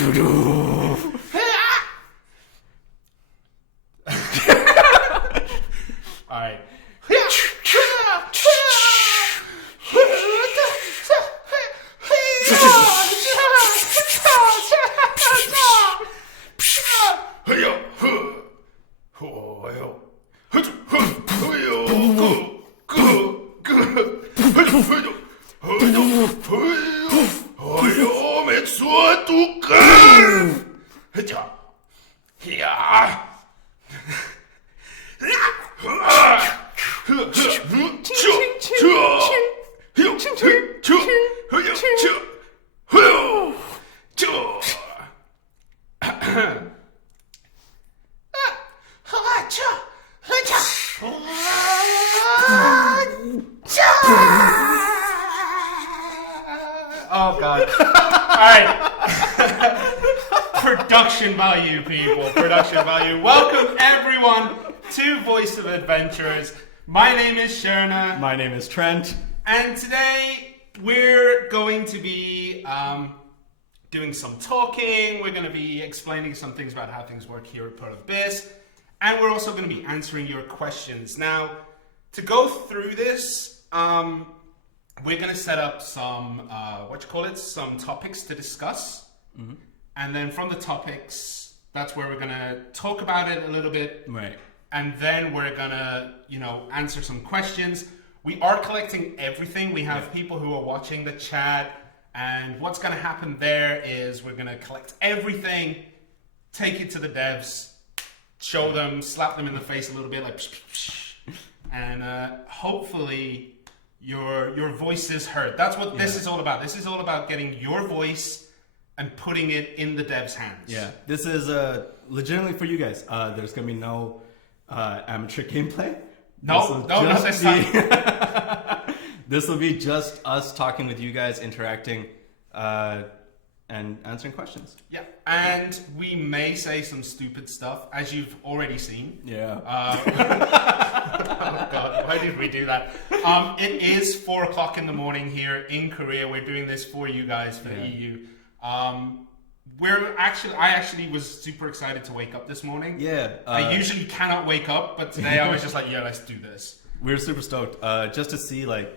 Alright. Oh god. Alright. Production value, people. Production value. Welcome everyone to Voice of Adventurers. My name is Shirna. My name is Trent. And today we're going to be doing some talking. We're going to be explaining some things about how things work here at Pearl of Abyss. And we're also going to be answering your questions. Now, to go through this, we're going to set up some, some topics to discuss. Mm-hmm. And then from the topics, that's where we're going to talk about it a little bit. Right. And then we're going to, answer some questions. We are collecting everything. We have people who are watching the chat. And what's going to happen there is we're going to collect everything, take it to the devs, show them, slap them in the face a little bit, like psh, psh, psh, and hopefully your voice is heard. That's what this is all about. This is all about getting your voice and putting it in the devs' hands. Yeah, this is legitimately for you guys. There's going to be no amateur gameplay. No, not this time. This will be just us talking with you guys, interacting, and answering questions. Yeah, and we may say some stupid stuff, as you've already seen. Yeah. Oh God, why did we do that? It is 4 o'clock in the morning here in Korea. We're doing this for you guys, for the EU. I actually was super excited to wake up this morning. Yeah. I usually cannot wake up, but today I was just like, yeah, let's do this. We're super stoked. Just to see the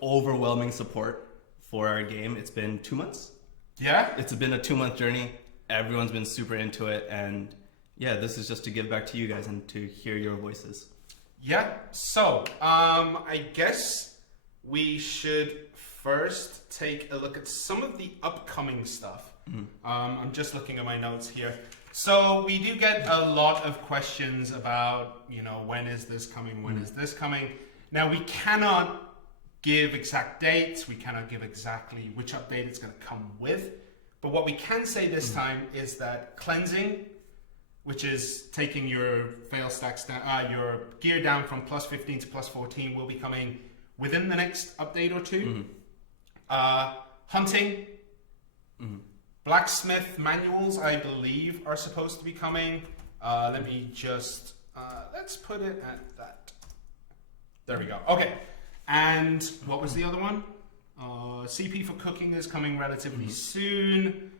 overwhelming support for our game. It's been 2 months. Yeah. It's been a 2-month journey. Everyone's been super into it, and yeah, this is just to give back to you guys and to hear your voices. Yeah. So, I guess we should first take a look at some of the upcoming stuff. Mm-hmm. I'm just looking at my notes here. So we do get a lot of questions about, when is this coming? When is this coming? Now we cannot give exact dates. We cannot give exactly which update it's going to come with. But what we can say this time is that cleansing, which is taking your fail stacks down, your gear down from plus 15 to plus 14, will be coming within the next update or two. Mm-hmm. Hunting, blacksmith manuals, I believe, are supposed to be coming. Let me just let's put it at that. There we go. Okay. And what was the other one? CP for cooking is coming relatively soon.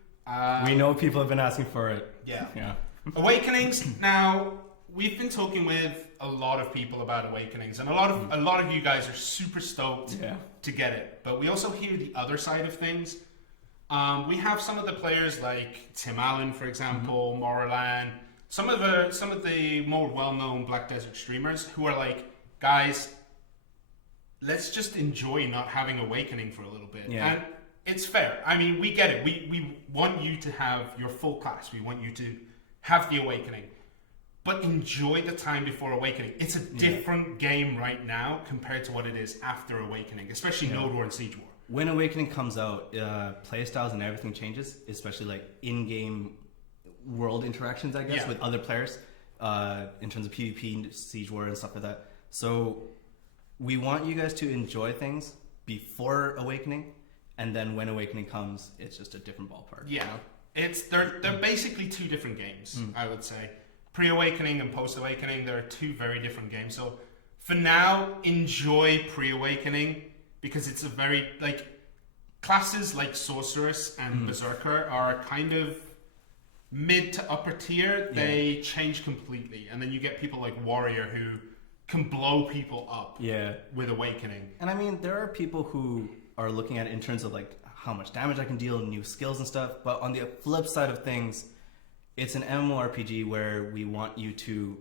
We know people have been asking for it. Yeah. Awakenings. Now, we've been talking with a lot of people about Awakenings, and a lot of you guys are super stoked to get it. But we also hear the other side of things. We have some of the players like Tim Allen, for example, Moralan, some of the more well-known Black Desert streamers who are like, guys, let's just enjoy not having Awakening for a little bit. Yeah. And it's fair. I mean, we get it. We want you to have your full class. We want you to have the Awakening. But enjoy the time before Awakening. It's a different game right now compared to what it is after Awakening, especially Node War and Siege War. When Awakening comes out, playstyles and everything changes, especially in-game world interactions, I guess, with other players, in terms of PvP, Siege War, and stuff like that. So we want you guys to enjoy things before Awakening, and then when Awakening comes, it's just a different ballpark. Yeah, they're basically two different games, I would say. Pre-Awakening and Post-Awakening, they're two very different games. So for now, enjoy Pre-Awakening, because it's a very, classes like Sorceress and Berserker are kind of mid to upper tier, they change completely. And then you get people like Warrior who can blow people up with Awakening. And I mean, there are people who are looking at it in terms of like how much damage I can deal, new skills and stuff. But on the flip side of things, it's an MMORPG where we want you to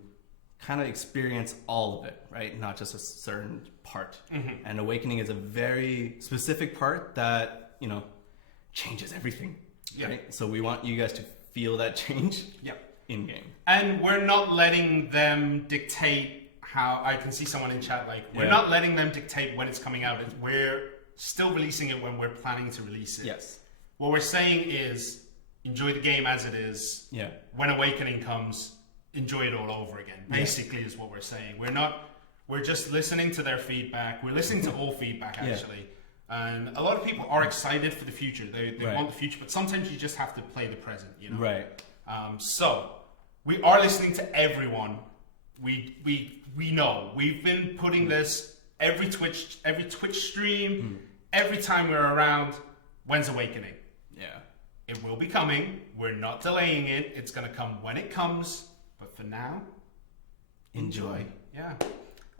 kind of experience all of it, right? Not just a certain part. And Awakening is a very specific part that, you know, changes everything. Right? So we want you guys to feel that change in game. And we're not letting them dictate how. I can see someone in chat like, we're not letting them dictate when it's coming out. We're still releasing it when we're planning to release it. Yes. What we're saying is enjoy the game as it is. When Awakening comes, enjoy it all over again. Basically is what we're saying. We're just listening to their feedback. We're listening to all feedback actually. And a lot of people are excited for the future. They want the future, but sometimes you just have to play the present, you know? Right. So we are listening to everyone. We know. We've been putting this every Twitch stream, every time we're around. When's Awakening? It will be coming. We're not delaying it. It's going to come when it comes. But for now, enjoy.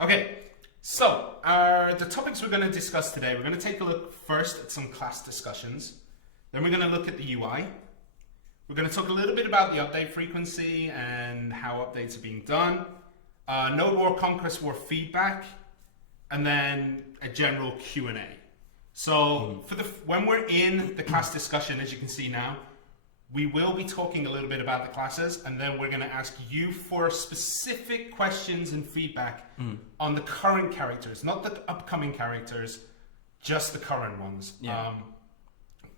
Okay. So, the topics we're going to discuss today, we're going to take a look first at some class discussions. Then we're going to look at the UI. We're going to talk a little bit about the update frequency and how updates are being done. Node War, Conquest War feedback. And then a general Q&A. So, when we're in the class discussion, as you can see now, we will be talking a little bit about the classes, and then we're going to ask you for specific questions and feedback on the current characters, not the upcoming characters, just the current ones.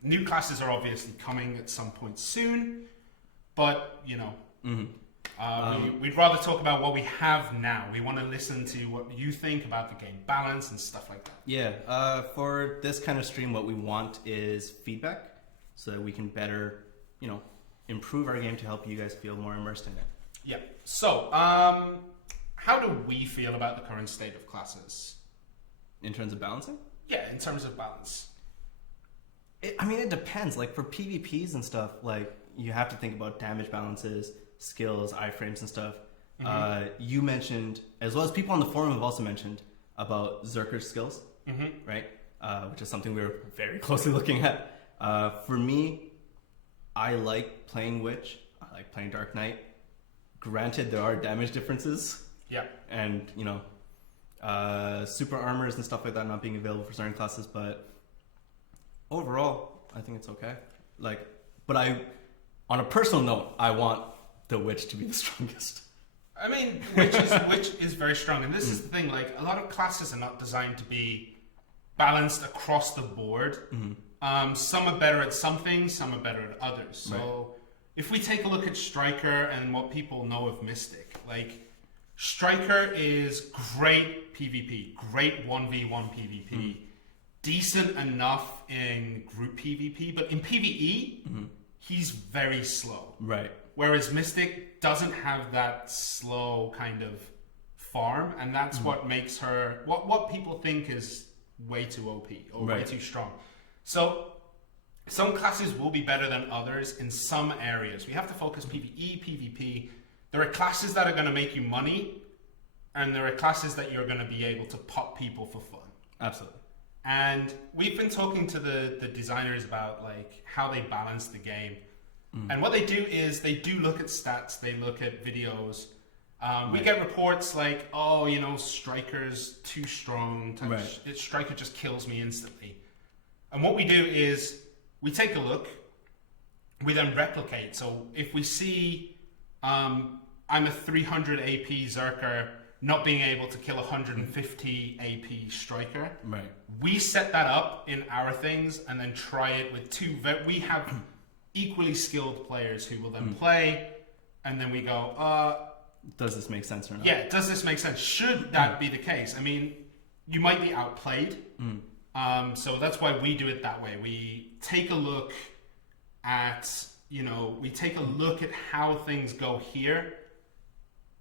New classes are obviously coming at some point soon, but, you know, we'd rather talk about what we have now. We want to listen to what you think about the game balance and stuff like that. For this kind of stream, what we want is feedback so that we can better, you know, improve our game to help you guys feel more immersed in it. So, how do we feel about the current state of classes? In terms of balancing? In terms of balance. I mean, it depends. Like, for PvPs and stuff, like, you have to think about damage balances, skills, iframes and stuff. You mentioned, as well as people on the forum have also mentioned, about Zerker's skills, right? Which is something we're very closely looking at. For me, I like playing Witch. I like playing Dark Knight. Granted, there are damage differences. And, you know, super armors and stuff like that not being available for certain classes, but overall, I think it's okay. Like, but on a personal note, I want the Witch to be the strongest. I mean, Witch is very strong, and this is the thing. Like, a lot of classes are not designed to be balanced across the board. Some are better at some things, some are better at others. So if we take a look at Striker and what people know of Mystic, like, Striker is great PvP, great 1v1 PvP, decent enough in group PvP, but in PvE, he's very slow. Whereas Mystic doesn't have that slow kind of farm, and that's what makes her, what people think is way too OP or way too strong. So some classes will be better than others in some areas. We have to focus PvE, PvP. There are classes that are going to make you money, and there are classes that you're going to be able to pop people for fun. Absolutely. And we've been talking to the designers about like how they balance the game. And what they do is they do look at stats, they look at videos. We get reports like, oh, you know, Striker's too strong. Striker just kills me instantly. And what we do is we take a look, we then replicate. So if we see I'm a 300 AP Zerker not being able to kill 150 AP Striker, we set that up in our things and then try it with two. We have equally skilled players who will then play, and then we go, does this make sense or not? Does this make sense? Should that be the case? I mean, you might be outplayed. So that's why we do it that way. We take a look at, we take a look at how things go here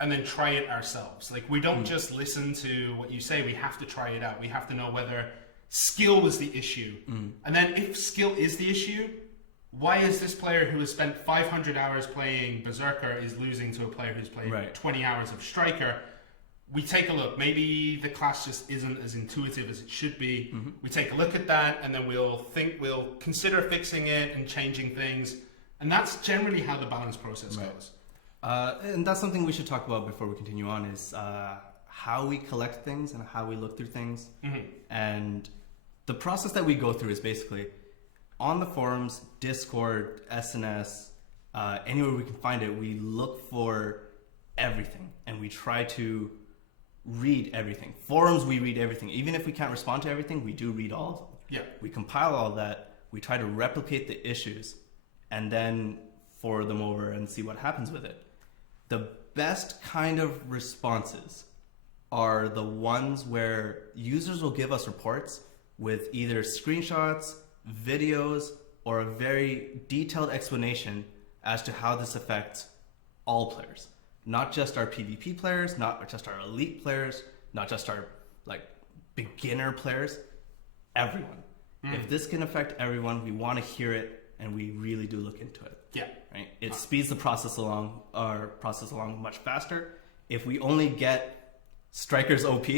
and then try it ourselves. Like, we don't just listen to what you say. We have to try it out. We have to know whether skill was the issue. And then if skill is the issue, why is this player who has spent 500 hours playing Berserker is losing to a player who's played 20 hours of Striker? We take a look. Maybe the class just isn't as intuitive as it should be. We take a look at that, and then we'll consider fixing it and changing things. And that's generally how the balance process goes. And that's something we should talk about before we continue on is how we collect things and how we look through things. And the process that we go through is basically on the forums, Discord, SNS, anywhere we can find it, we look for everything and we try to read everything. Forums, we read everything. Even if we can't respond to everything, we do read all of them. Yeah. We compile all that, we try to replicate the issues, and then forward them over and see what happens with it. The best kind of responses are the ones where users will give us reports with either screenshots, videos, or a very detailed explanation as to how this affects all players. Not just our PvP players, not just our elite players, not just our beginner players, everyone. If this can affect everyone, we want to hear it, and we really do look into it. Yeah. Right? It speeds the process along much faster. If we only get Strikers OP,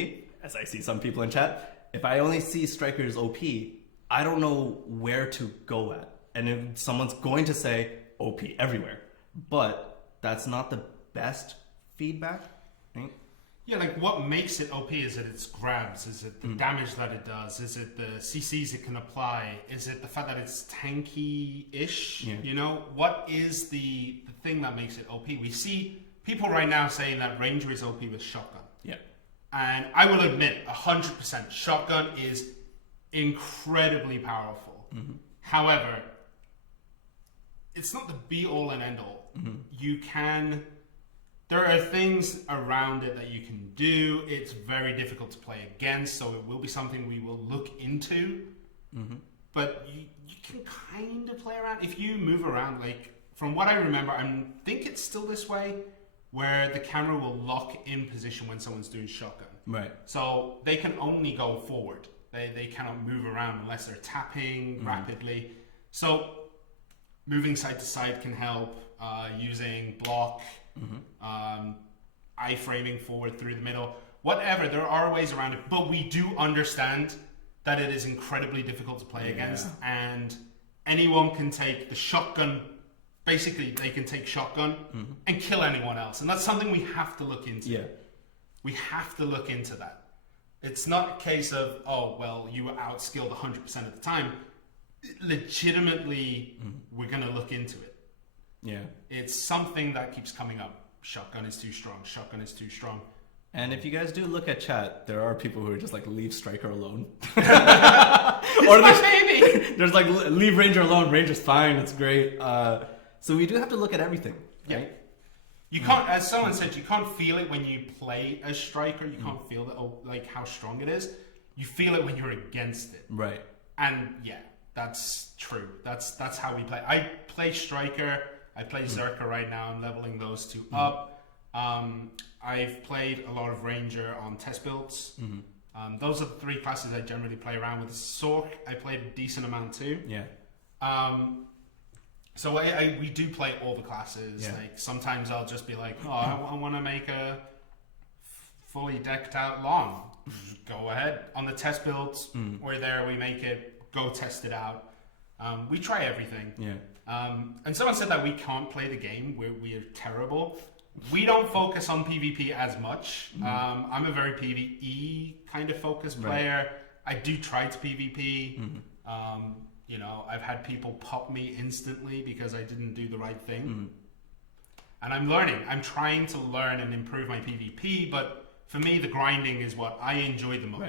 as I see some people in chat, if I only see Strikers OP, I don't know where to go at. And if someone's going to say OP everywhere, but that's not the best feedback, right? Yeah, what makes it OP? Is it its grabs? Is it the damage that it does? Is it the CCs it can apply? Is it the fact that it's tanky-ish? Yeah. You know, what is the thing that makes it OP? We see people right now saying that Ranger is OP with Shotgun. Yeah. And I will admit, 100%, Shotgun is incredibly powerful. However, it's not the be-all and end-all. There are things around it that you can do. It's very difficult to play against, so it will be something we will look into. But you can kind of play around. If you move around, from what I remember, I think it's still this way, where the camera will lock in position when someone's doing Shotgun. Right. So they can only go forward. They cannot move around unless they're tapping rapidly. So moving side to side can help. Using block, iframing forward through the middle, whatever. There are ways around it, but we do understand that it is incredibly difficult to play against, and anyone can take the Shotgun. Basically, they can take Shotgun and kill anyone else, and that's something we have to look into. Yeah, we have to look into that. It's not a case of, oh, well, you were outskilled 100% of the time. Legitimately, we're going to look into it. Yeah. It's something that keeps coming up. Shotgun is too strong. Shotgun is too strong. And if you guys do look at chat, there are people who are just leave Striker alone. Or my baby! There's leave Ranger alone. Ranger's fine. It's great. So we do have to look at everything. Yeah. Right? You can't, as someone said, you can't feel it when you play as Striker. You can't feel that, how strong it is. You feel it when you're against it. Right. And yeah, that's true. That's how we play. I play Striker. I play Zerker right now. I'm leveling those two up. I've played a lot of Ranger on test builds. Those are the three classes I generally play around with. Sork, I played a decent amount too. Yeah. So we do play all the classes. Yeah. Sometimes I'll just be like, I want to make a fully decked out long. Go ahead. On the test builds, we're there. We make it. Go test it out. We try everything. Yeah. And someone said that we can't play the game. We are terrible. We don't focus on PvP as much. I'm a very PvE kind of focused player. I do try to PvP. I've had people pop me instantly because I didn't do the right thing. And I'm learning. I'm trying to learn and improve my PvP, but for me, the grinding is what I enjoy the most.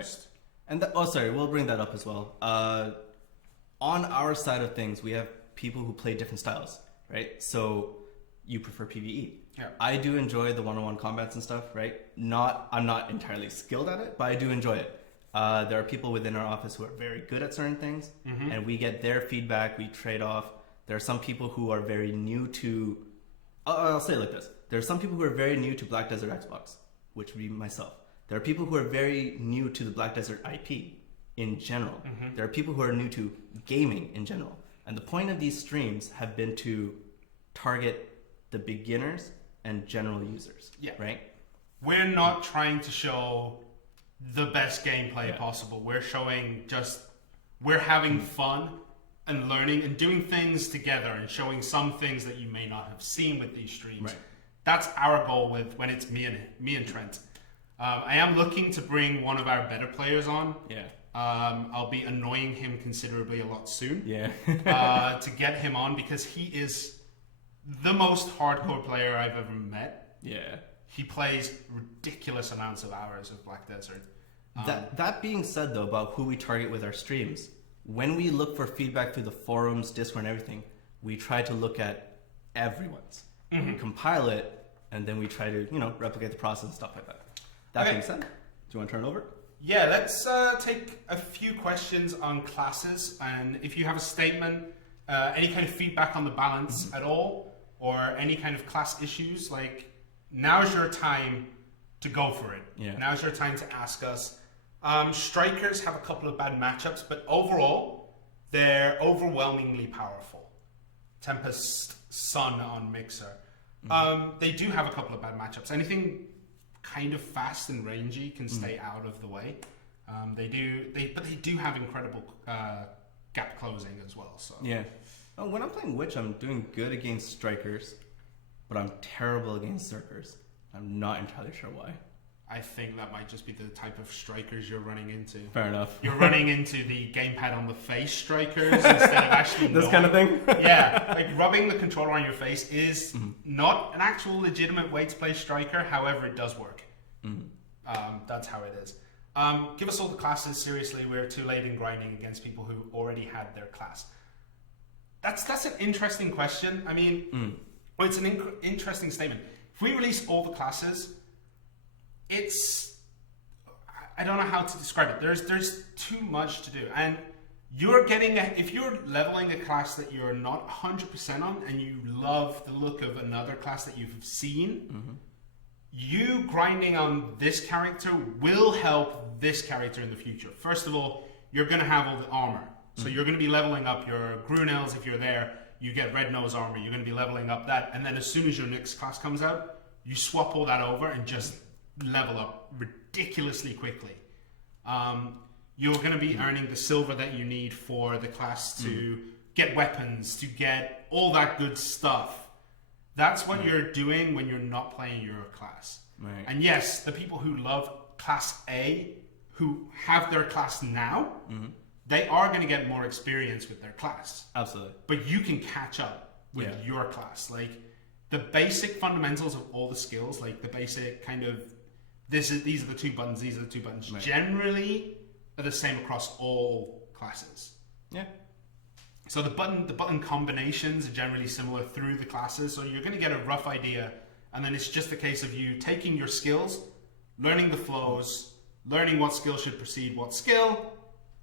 Right. And we'll bring that up as well. On our side of things, we have people who play different styles, right? So you prefer PvE. Yeah. I do enjoy the one-on-one combats and stuff, right? I'm not entirely skilled at it, but I do enjoy it. There are people within our office who are very good at certain things, and we get their feedback, we trade off. There are some people who are very new to... I'll say it like this. There are some people who are very new to Black Desert Xbox, which would be myself. There are people who are very new to the Black Desert IP in general. There are people who are new to gaming in general. And the point of these streams have been to target the beginners and general users. Yeah. Right? We're not trying to show the best gameplay possible. We're showing we're having fun and learning and doing things together and showing some things that you may not have seen with these streams. Right. That's our goal when it's me and Trent. I am looking to bring one of our better players on. Yeah. I'll be annoying him considerably a lot soon. Yeah. To get him on, because he is the most hardcore player I've ever met. Yeah. He plays ridiculous amounts of hours of Black Desert. That being said, though, about who we target with our streams, when we look for feedback through the forums, Discord, and everything, we try to look at everyone's. We compile it, and then we try to, replicate the process and stuff like that. That being said, do you want to turn it over? Yeah, let's take a few questions on classes, and if you have a statement, any kind of feedback on the balance at all, or any kind of class issues, like, now's your time to go for it. Yeah. Now's your time to ask us. Strikers have a couple of bad matchups, but overall, they're overwhelmingly powerful. Tempest, Sun on Mixer. They do have a couple of bad matchups. Anything kind of fast and rangy can stay out of the way. But they do have incredible gap closing as well. So yeah. When I'm playing Witch, I'm doing good against Strikers, but I'm terrible against Zerkers. I'm not entirely sure why. I think that might just be the type of strikers you're running into. Fair enough. You're running into the gamepad on the face strikers instead of actually this kind of thing? Yeah, like rubbing the controller on your face is not an actual legitimate way to play striker. However, it does work. That's how it is. Give us all the classes. Seriously, we're too late in grinding against people who already had their class. That's an interesting question. I mean, well, it's an interesting statement. If we release all the classes, I don't know how to describe it. There's too much to do, and if you're leveling a class that you're not 100% on, and you love the look of another class that you've seen, you grinding on this character will help this character in the future. First of all, you're going to have all the armor, so you're going to be leveling up your Grunels. If you're there, you get Red Nose armor. You're going to be leveling up that, and then as soon as your next class comes out, you swap all that over and just level up ridiculously quickly. You're going to be earning the silver that you need for the class to get weapons, to get all that good stuff. That's what you're doing when you're not playing your class. Right. And yes, the people who love class A, who have their class now, they are going to get more experience with their class. Absolutely. But you can catch up with your class. Like, the basic fundamentals of all the skills, like the basic kind of these are the two buttons, these are the two buttons, generally are the same across all classes. Yeah. So the button combinations are generally similar through the classes, so you're going to get a rough idea, and then it's just a case of you taking your skills, learning the flows, learning what skill should precede what skill,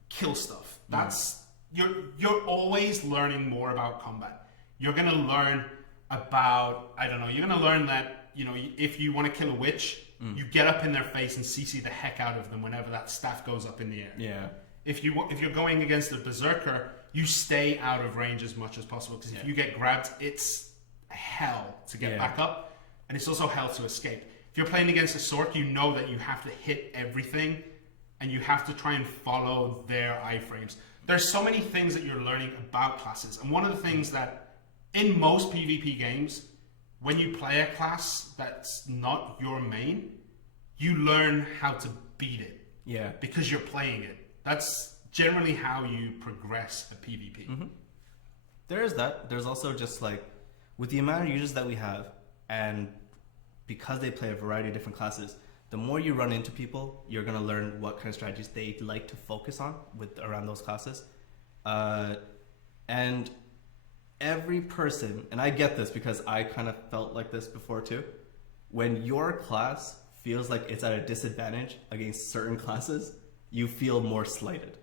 kill stuff. That's you're always learning more about combat. You're going to learn about, I don't know, you're going to learn that, if you want to kill a witch, you get up in their face and CC the heck out of them whenever that staff goes up in the air. Yeah. If you're going against a berserker, you stay out of range as much as possible, because if you get grabbed, it's hell to get back up, and it's also hell to escape. If you're playing against a Sork, you know that you have to hit everything, and you have to try and follow their iframes. There's so many things that you're learning about classes, and one of the things that in most PvP games, when you play a class that's not your main, you learn how to beat it. Yeah. Because you're playing it. That's generally how you progress at PvP. There is that. There's also just like, with the amount of users that we have, and because they play a variety of different classes, the more you run into people, you're going to learn what kind of strategies they like to focus on around those classes. And every person, and I get this because I kind of felt like this before too, when your class feels like it's at a disadvantage against certain classes, you feel more slighted,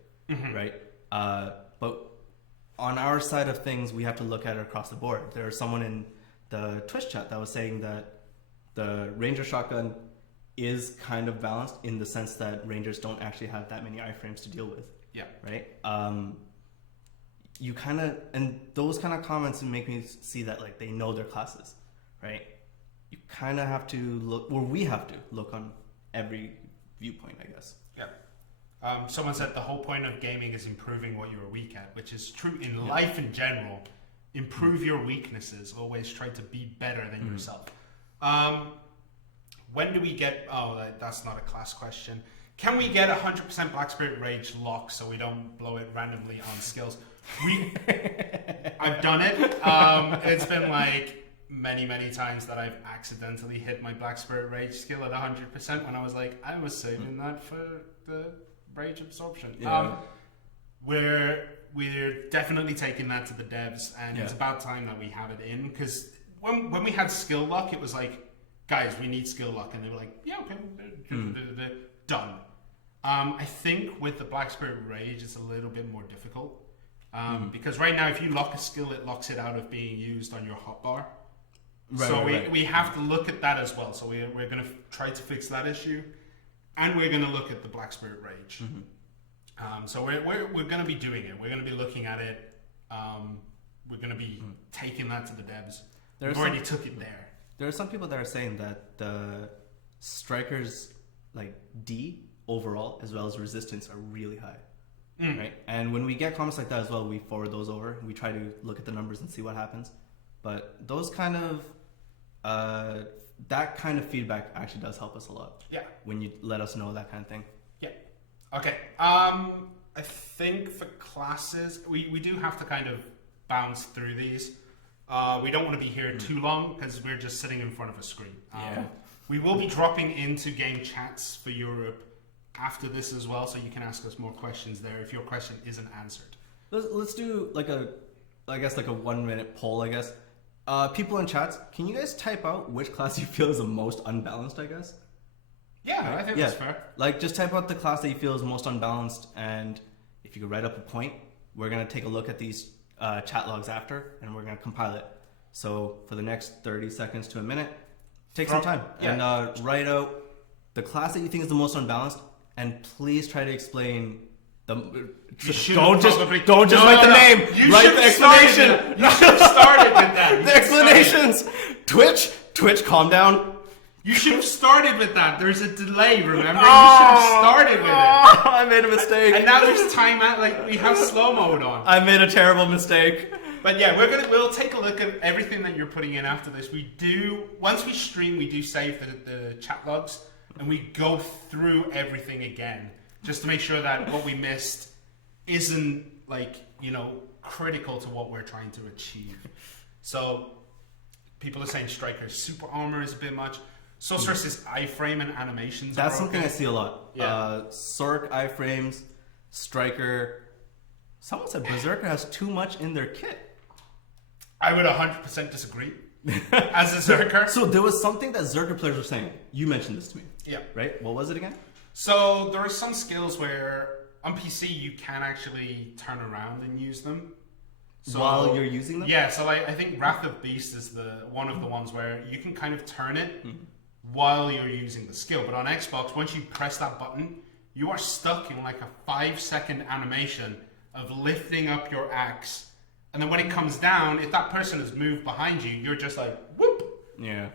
right? But on our side of things, we have to look at it across the board. There was someone in the Twitch chat that was saying that the Ranger shotgun is kind of balanced in the sense that Rangers don't actually have that many iframes to deal with. Yeah. Right? you kind of, and those kind of comments make me see that like they know their classes, right? You kind of have to look, or we have to look on every viewpoint, I guess. Yeah. Someone said the whole point of gaming is improving what you're weak at, which is true in life in general. Improve your weaknesses. Always try to be better than yourself. When do we get... Oh, that's not a class question. Can we get 100% Black Spirit Rage lock so we don't blow it randomly on skills? I've done it. It's been like many times that I've accidentally hit my Black Spirit Rage skill at 100% when I was like, I was saving that for the Rage absorption. Yeah. We're definitely taking that to the devs, and it's about time that we have it in, because when we had skill lock, it was like, guys, we need skill lock, and they were like, yeah, okay, done. I think with the Black Spirit Rage, it's a little bit more difficult, because right now, if you lock a skill, it locks it out of being used on your hotbar. We have to look at that as well. So we're going to try to fix that issue, and we're going to look at the Black Spirit Rage. So we're going to be doing it. We're going to be looking at it. We're going to be taking that to the devs. We've already took it there. There are some people that are saying that the strikers like D overall as well as resistance are really high. Right? And when we get comments like that as well, we forward those over. We try to look at the numbers and see what happens. But those kind of that kind of feedback actually does help us a lot. Yeah. When you let us know that kind of thing. Yeah. Okay. I think for classes, we do have to kind of bounce through these. We don't want to be here too long because we're just sitting in front of a screen. We will be dropping into game chats for Europe after this as well, so you can ask us more questions there if your question isn't answered. Let's do like a 1 minute poll, I guess. People in chats, can you guys type out which class you feel is the most unbalanced, I guess? Yeah, right? I think that's fair. Like, just type out the class that you feel is most unbalanced, and if you could write up a point, we're going to take a look at these chat logs after, and we're going to compile it. So for the next 30 seconds to a minute, take some time and write out the class that you think is the most unbalanced, and please try to explain don't just write the name. Write the explanation. You should have started with that. The explanations. Twitch, calm down. You should have started with that. There's a delay, remember? You should have started with it. I made a mistake. And now there's time at we have slow mode on. I made a terrible mistake. But yeah, we'll take a look at everything that you're putting in after this. Once we stream, we do save the chat logs, and we go through everything again, just to make sure that what we missed isn't critical to what we're trying to achieve. So people are saying Striker's super armor is a bit much. Sorceress's iframe and animations. That's something I see a lot. Yeah. Sorc iframes, Striker. Someone said Berserker has too much in their kit. I would 100% disagree. As a Zerker. So there was something that Zerker players were saying. You mentioned this to me. Yeah. Right? What was it again? So there are some skills where on PC you can actually turn around and use them. So, while you're using them? Yeah, so I think Wrath of Beast is one of the ones where you can kind of turn it while you're using the skill. But on Xbox, once you press that button, you are stuck in like a 5-second animation of lifting up your axe. And then when it comes down, if that person has moved behind you, you're just like, whoop! Yeah.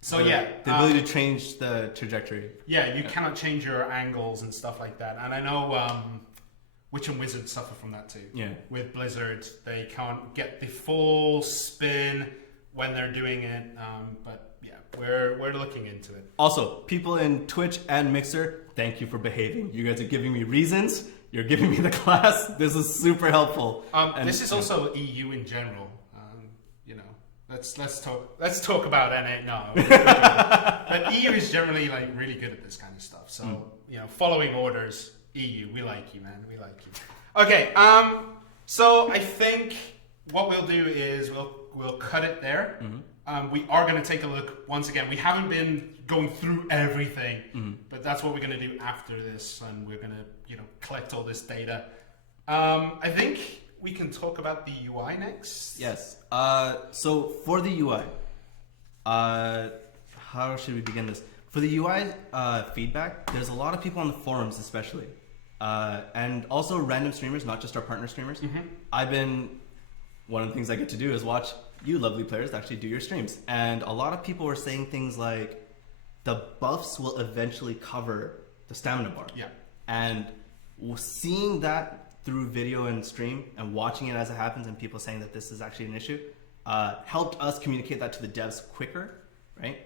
So the ability to change the trajectory. Yeah, you cannot change your angles and stuff like that. And I know Witch and Wizard suffer from that too. Yeah. With Blizzard, they can't get the full spin when they're doing it. But yeah, we're looking into it. Also, people in Twitch and Mixer, thank you for behaving. You guys are giving me reasons. You're giving me the class. This is super helpful. This is also EU in general. Let's talk about NA. No, but EU is generally really good at this kind of stuff. So following orders. EU, we like you, man. We like you. Okay. So I think what we'll do is we'll cut it there. We are going to take a look once again. We haven't been going through everything, but that's what we're going to do after this, and we're going to collect all this data. I think we can talk about the UI next. Yes. So for the UI, how should we begin this? For the UI feedback, there's a lot of people on the forums, especially, and also random streamers, not just our partner streamers. One of the things I get to do is watch you lovely players actually do your streams. And a lot of people were saying things like, the buffs will eventually cover the stamina bar. Yeah. And seeing that through video and stream and watching it as it happens and people saying that this is actually an issue, helped us communicate that to the devs quicker, right?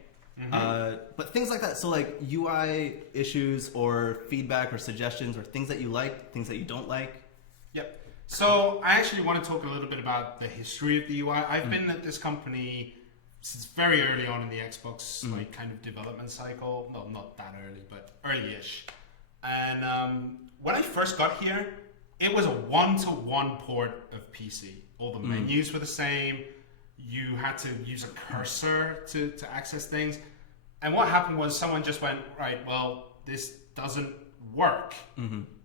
But things like that, so like UI issues or feedback or suggestions or things that you like, things that you don't like. Yep. So I actually want to talk a little bit about the history of the UI. I've been at this company since very early on in the Xbox like kind of development cycle. Well, not that early, but early-ish. And when I first got here, it was a one-to-one port of PC. All the menus were the same. You had to use a cursor to access things. And what happened was someone just went, right, well, this doesn't work.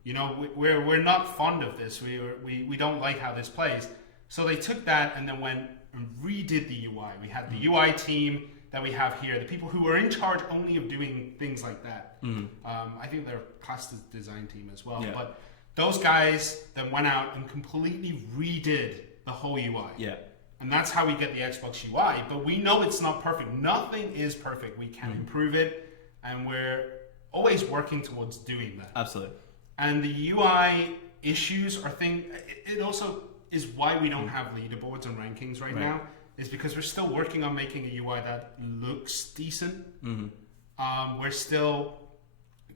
You know, we're not fond of this. We don't like how this plays. So they took that and then went and redid the UI. We had the UI team that we have here, the people who were in charge only of doing things like that. I think they're classed as design team as well. But those guys then went out and completely redid the whole UI. And that's how we get the Xbox UI. But we know it's not perfect. Nothing is perfect. We can improve it. And we're always working towards doing that. Absolutely. And the UI issues are it also is why we don't have leaderboards and rankings right now, is because we're still working on making a UI that looks decent. We're still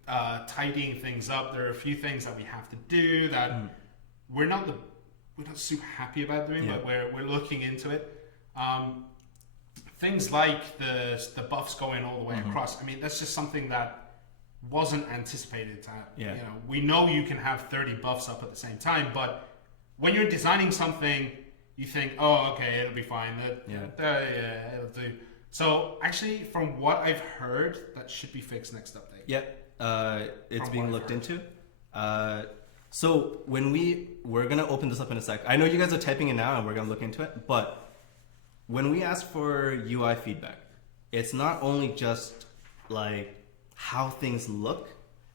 tidying things up. There are a few things that we have to do that we're not super happy about doing, but we're looking into it. Things like the buffs going all the way across. I mean, that's just something that wasn't anticipated. You know, we know you can have 30 buffs up at the same time, but when you're designing something, you think, oh, okay, it'll be fine. It'll do. So actually, from what I've heard, that should be fixed next update. It's being looked into. So when we're gonna open this up in a sec. I know you guys are typing it now, and we're gonna look into it. But when we ask for UI feedback, it's not only just like how things look,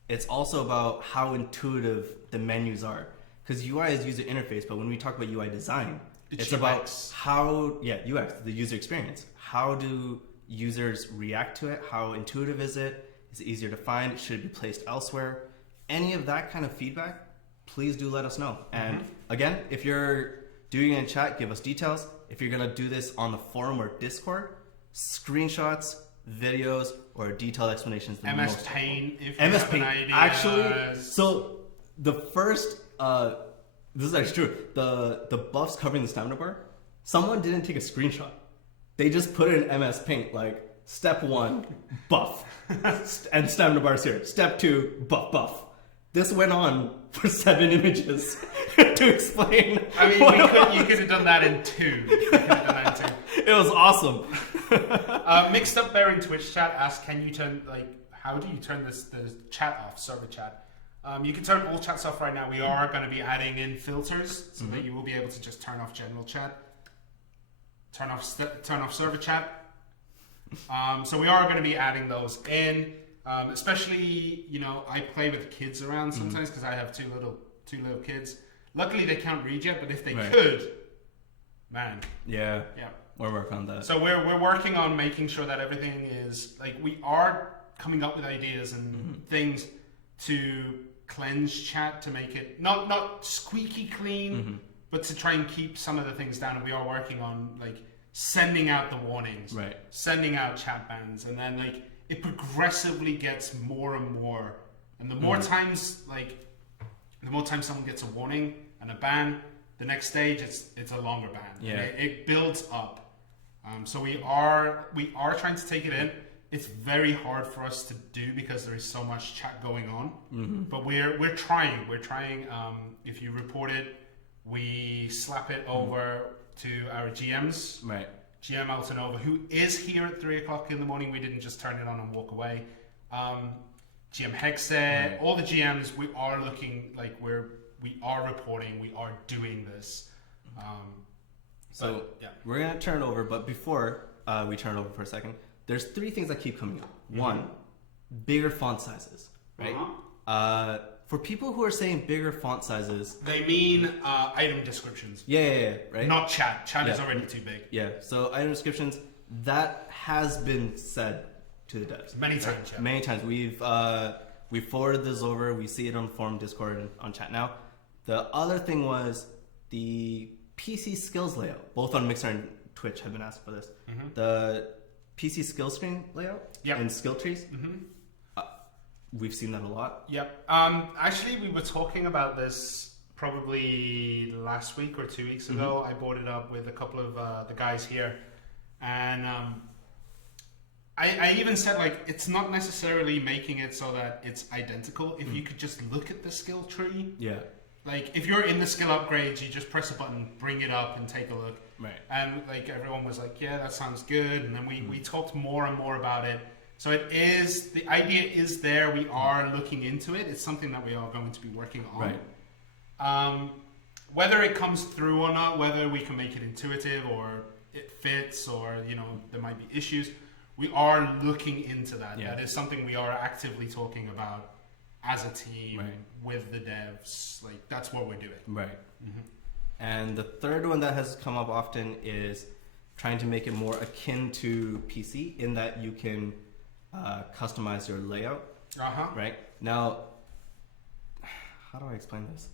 it's also about how intuitive the menus are. Because UI is user interface, but when we talk about UI design, it's about how, UX, the user experience. How do users react to it? How intuitive is it? Is it easier to find? Should it be placed elsewhere? Any of that kind of feedback, please do let us know. And again, if you're doing it in chat, give us details. If you're gonna do this on the forum or Discord, screenshots, videos, or detailed explanations. MS Paint, if you have an idea. Actually, so the first, this is actually true, the buffs covering the stamina bar, someone didn't take a screenshot. They just put it in MS Paint, like, step 1, buff, and stamina bars here. Step 2, buff. This went on for 7 images to explain. I mean, you could have done that in 2. It was awesome. Mixed Up Bear in Twitch chat asks, can you turn, how do you turn the chat off, server chat? You can turn all chats off right now. We are going to be adding in filters so that you will be able to just turn off general chat, turn off server chat. So we are going to be adding those in. Especially, you know, I play with kids around sometimes because I have two little kids. Luckily, they can't read yet, but if they could, man. Yeah. We're working on that. So we're working on making sure that everything is, like, we are coming up with ideas and things to cleanse chat to make it not squeaky clean, but to try and keep some of the things down. And we are working on, like, sending out the warnings, sending out chat bans, and then, like, it progressively gets more and more. And the more times, the more times someone gets a warning and a ban, the next stage it's a longer ban. It builds up. So we are trying to take it in. It's very hard for us to do because there is so much chat going on. But we're trying. If you report it, we slap it over to our GMs. GM Altanova, who is here at 3 o'clock in the morning. We didn't just turn it on and walk away. GM Hexe, all the GMs, we are looking like we are reporting, we are doing this. We're going to turn it over, but before we turn it over for a second, there's 3 things that keep coming up. 1, bigger font sizes, right? For people who are saying bigger font sizes, they mean item descriptions. Yeah, right? Not chat. Chat is already too big. Yeah, so item descriptions, that has been said to the devs. Many times, yeah. Many times. We've forwarded this over. We see it on forum, Discord, and on chat now. The other thing was the PC skills layout. Both on Mixer and Twitch have been asked for this. Mm-hmm. The PC skill screen layout and skill trees. Mm-hmm. We've seen that a lot. Yep. Actually, we were talking about this probably last week or 2 weeks ago. I brought it up with a couple of the guys here. And I even said, like, it's not necessarily making it so that it's identical. If you could just look at the skill tree. Yeah. Like, if you're in the skill upgrades, you just press a button, bring it up, and take a look. Right. And, like, everyone was like, yeah, that sounds good. And then we talked more and more about it. So it is, the idea is there. We are looking into it. It's something that we are going to be working on. Right. Whether it comes through or not, whether we can make it intuitive or it fits or, you know, there might be issues. We are looking into that. Yeah. That is something we are actively talking about as a team with the devs. Like, that's what we're doing. Right. Mm-hmm. And the third one that has come up often is trying to make it more akin to PC in that you can customize your layout. Right. Now, how do I explain this?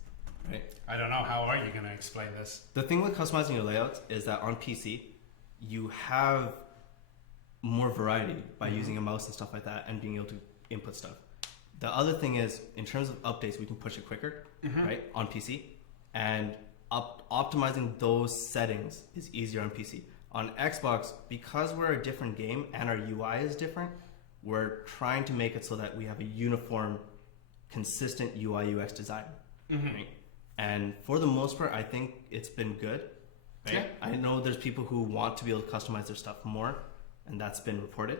Right. I don't know. How are you going to explain this? The thing with customizing your layouts is that on PC, you have more variety by using a mouse and stuff like that and being able to input stuff. The other thing is, in terms of updates, we can push it quicker, right, on PC. And optimizing those settings is easier on PC. On Xbox, because we're a different game and our UI is different, we're trying to make it so that we have a uniform, consistent UI UX design. Right? And for the most part, I think it's been good. Right? Yeah. I know there's people who want to be able to customize their stuff more, and that's been reported.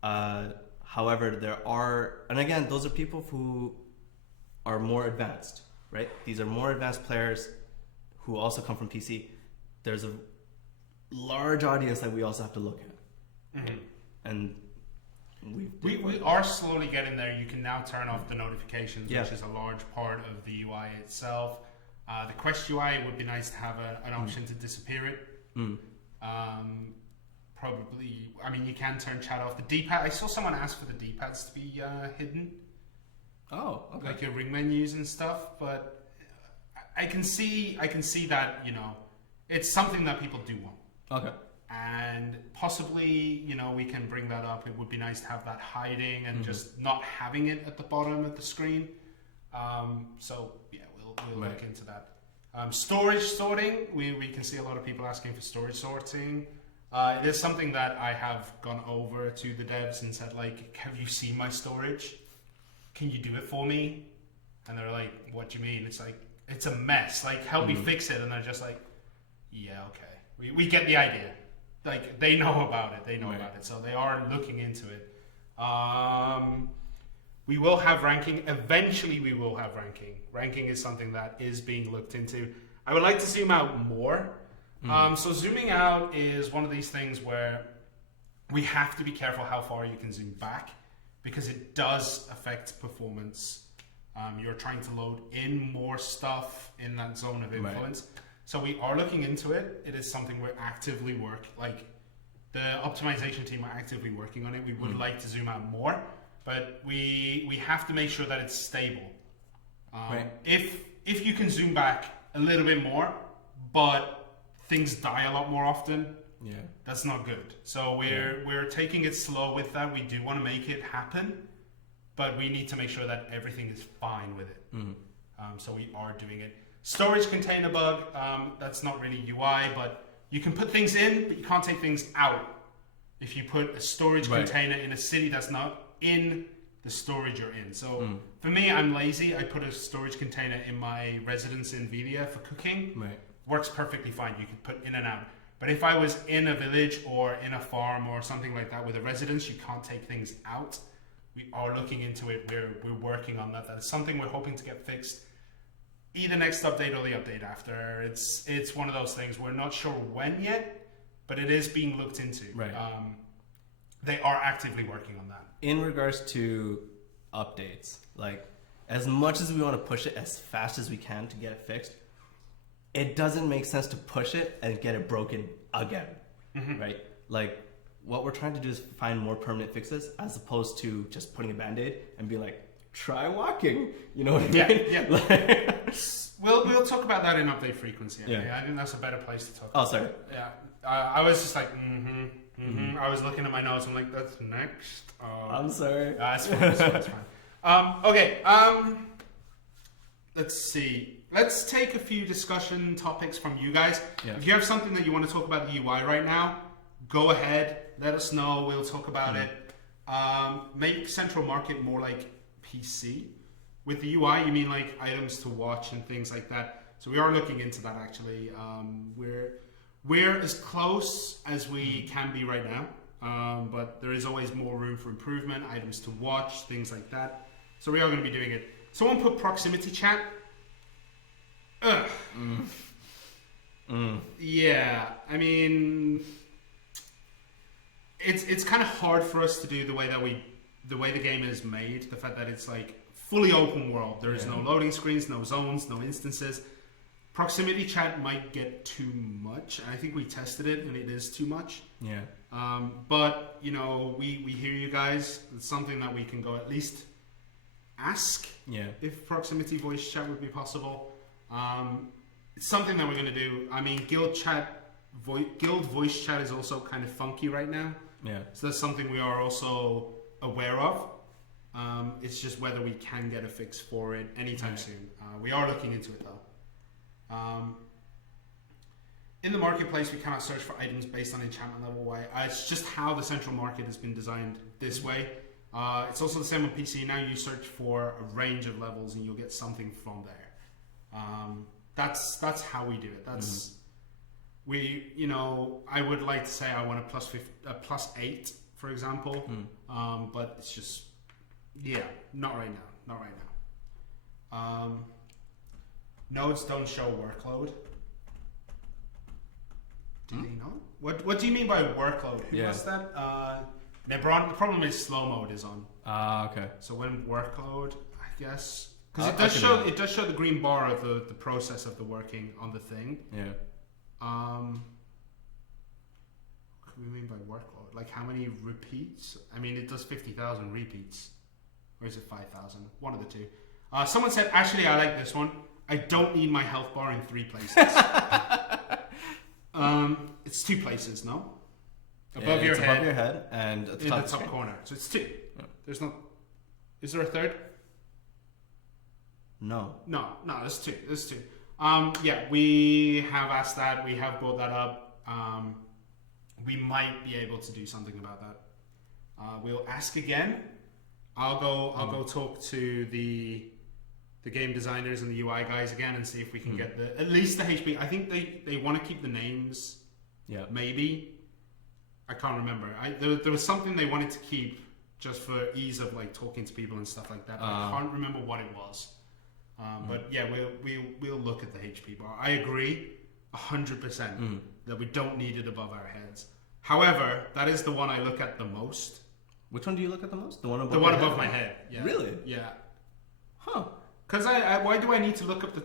However, there are, and again, those are people who are more advanced, right? These are more advanced players who also come from PC. There's a large audience that we also have to look at. Right? And we are slowly getting there. You can now turn off the notifications, which is a large part of the UI itself. The Quest UI would be nice to have an option to disappear it. Probably, I mean, you can turn chat off. The D-pad, I saw someone ask for the D-pads to be hidden. Oh, okay. Like your ring menus and stuff, but I can see that, you know, it's something that people do want. Okay. And possibly, you know, we can bring that up. It would be nice to have that hiding and just not having it at the bottom of the screen. So, yeah, we'll look into that. Storage sorting, we can see a lot of people asking for storage sorting. It is something that I have gone over to the devs and said, like, have you seen my storage? Can you do it for me? And they're like, what do you mean? It's like, it's a mess. Like, help me fix it. And they're just like, yeah, okay. We get the idea. Like, they know about it. They know about it. So they are looking into it. We will have ranking. Eventually, we will have ranking. Ranking is something that is being looked into. I would like to zoom out more. So zooming out is one of these things where we have to be careful how far you can zoom back because it does affect performance. You're trying to load in more stuff in that zone of influence. Right. So we are looking into it. It is something we're actively the optimization team are actively working on it. We would like to zoom out more, but we have to make sure that it's stable. If you can zoom back a little bit more, but things die a lot more often, that's not good. So we're taking it slow with that. We do want to make it happen, but we need to make sure that everything is fine with it. So we are doing it. Storage container bug, that's not really UI, but you can put things in, but you can't take things out. If you put a storage container in a city that's not in the storage you're in. So for me, I'm lazy. I put a storage container in my residence in Vilia for cooking. Works perfectly fine. You can put in and out. But if I was in a village or in a farm or something like that with a residence, you can't take things out. We are looking into it. We're working on that. That is something we're hoping to get fixed either next update or the update after. It's one of those things. We're not sure when yet, but it is being looked into. Right. They are actively working on that. In regards to updates, like as much as we want to push it as fast as we can to get it fixed, it doesn't make sense to push it and get it broken again, right? Like, what we're trying to do is find more permanent fixes as opposed to just putting a Band-Aid and be like, try walking. You know what I mean? Yeah. Like, we'll talk about that in update frequency. Yeah. I think that's a better place to talk oh, about sorry. it. Yeah. I was just like, I was looking at my notes. I'm like, that's next. I'm sorry. That's fine. That's fine. Okay. Let's see. Let's take a few discussion topics from you guys. Yeah. If you have something that you want to talk about the UI right now, go ahead. Let us know. We'll talk about it. Make Central Market more like PC. With the UI, you mean like items to watch and things like that. So we are looking into that actually. We're as close as we can be right now, but there is always more room for improvement. Items to watch, things like that. So we are going to be doing it. Someone put proximity chat. Ugh. Yeah, I mean, it's kind of hard for us to do the way the game is made. The fact that it's like fully open world. There is no loading screens, no zones, no instances. Proximity chat might get too much. I think we tested it and it is too much. Yeah. But you know, we hear you guys. It's something that we can go at least ask. Yeah. If proximity voice chat would be possible. It's something that we're going to do. I mean, guild voice chat is also kind of funky right now. Yeah. So that's something we are also aware of. It's just whether we can get a fix for it anytime soon. We are looking into it though. In the marketplace, we cannot search for items based on enchantment level. Why? It's just how the central market has been designed this way. It's also the same on PC. Now you search for a range of levels and you'll get something from there. That's how we do it. That's we. You know, I would like to say I want a plus 8, for example, but it's just not right now. Not right now. Nodes don't show workload. Do they not? What do you mean by workload? Who was that? Nebron. The problem is slow mode is on. Okay. So when workload, I guess, because it does show the green bar of the process of the working on the thing. Yeah. What do we mean by workload? Like how many repeats? I mean, it does 50,000 repeats, or is it 5,000? One of the two. Someone said, actually, I like this one. I don't need my health bar in 3 places. It's 2 places, no? Above your head and at the top corner. So it's 2. Yeah. There's no. Is there a third? No, there's 2. There's 2. Yeah, we have asked that. We have brought that up. We might be able to do something about that. We'll ask again. I'll go talk to the game designers and the UI guys again and see if we can get at least the HP. I think they want to keep the names. Yeah. Maybe. I can't remember. There was something they wanted to keep just for ease of like talking to people and stuff like that. I can't remember what it was. But yeah, we'll look at the HP bar. I agree 100% that we don't need it above our heads. However, that is the one I look at the most. Which one do you look at the most? The one above above my head. Yeah. Really? Yeah. Huh. Because why do I need to look up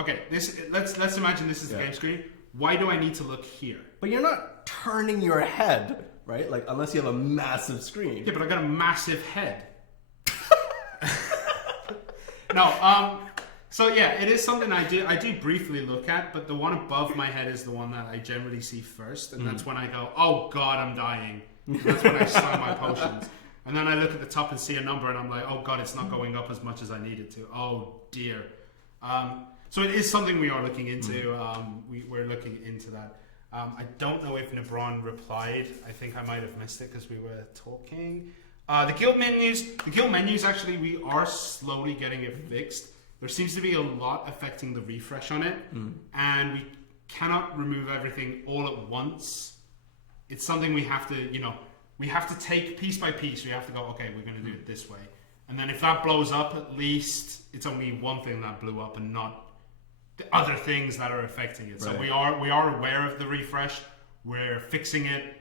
okay, let's imagine this is the game screen. Why do I need to look here? But you're not turning your head, right? Like unless you have a massive screen. Yeah, but I got a massive head. No, so yeah, it is something I do briefly look at, but the one above my head is the one that I generally see first, and that's when I go, oh god, I'm dying. That's when I start my potions. And then I look at the top and see a number and I'm like, oh god, it's not going up as much as I need it to. Oh dear. So it is something we are looking into. We're looking into that. I don't know if Nebron replied. I think I might have missed it because we were talking. The guild menus actually, we are slowly getting it fixed. There seems to be a lot affecting the refresh on it. And we cannot remove everything all at once. It's something we have to, we have to take piece by piece. We have to go, okay, we're going to do it this way. And then if that blows up, at least it's only one thing that blew up and not the other things that are affecting it. Right. So we are aware of the refresh. We're fixing it.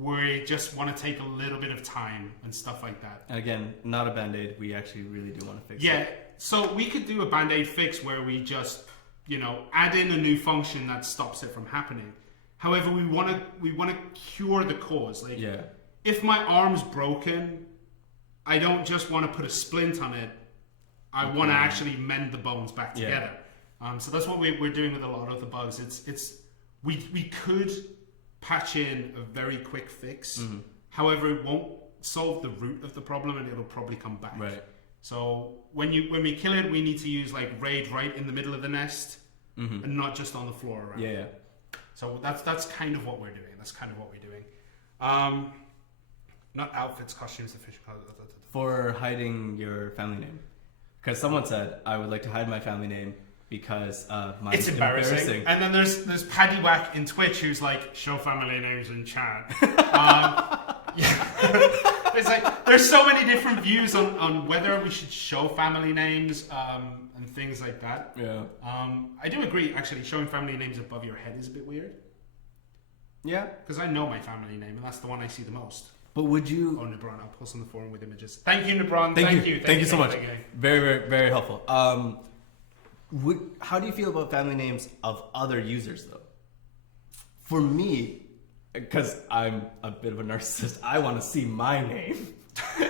we just want to take a little bit of time and stuff like that. And again, not a band-aid. We actually really do want to fix it. Yeah, so we could do a band-aid fix where we just, add in a new function that stops it from happening. However, we want to cure the cause. Like, if my arm's broken, I don't just want to put a splint on it. I want to actually mend the bones back together. So that's what we're doing with a lot of the bugs. We could patch in a very quick fix. However, it won't solve the root of the problem, and it'll probably come back. Right. So when we kill it, we need to use like raid right in the middle of the nest, and not just on the floor around. Yeah. So that's kind of what we're doing. Not outfits, costumes, official. For hiding your family name, because someone said I would like to hide my family name because it's embarrassing. And then there's Paddy Whack in Twitch who's like, show family names in chat. It's like there's so many different views on whether we should show family names and things like that. Yeah. I do agree. Actually, showing family names above your head is a bit weird. Yeah. Because I know my family name, and that's the one I see the most. But would you? Oh, Nebron, I'll post on the forum with images. Thank you, Nebron. Thank you so much. Very, very, very helpful. How do you feel about family names of other users, though? For me, because I'm a bit of a narcissist, I want to see my name.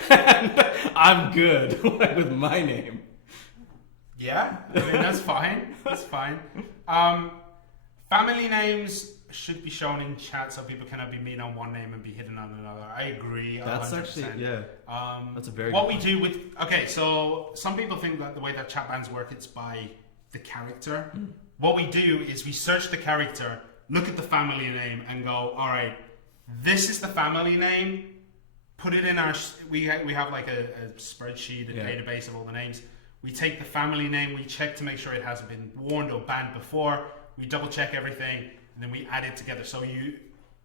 And I'm good with my name. Yeah, I mean, that's fine. That's fine. Family names should be shown in chat so people cannot be mean on one name and be hidden on another. I agree. That's 100%. Actually, yeah. That's a very what we do with... Okay, so some people think that the way that chat bans work, it's by the character. What we do is we search the character, look at the family name, and go, all right, this is the family name. Put it in our... We have like a spreadsheet, a database of all the names. We take the family name, we check to make sure it hasn't been warned or banned before. We double check everything, and then we add it together. So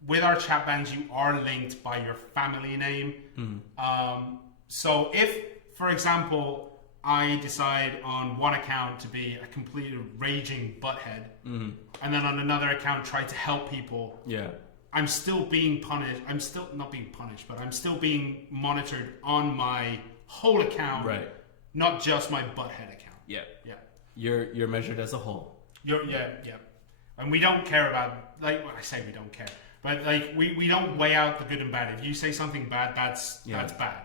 with our chat bans, you are linked by your family name. So if, for example, I decide on one account to be a complete raging butthead, and then on another account try to help people, I'm still being punished. I'm still not being punished, but I'm still being monitored on my whole account, not just my butthead account. Yeah. You're measured as a whole. And we don't care about, like, well, I say we don't care, but like we don't weigh out the good and bad. If you say something bad, that's bad.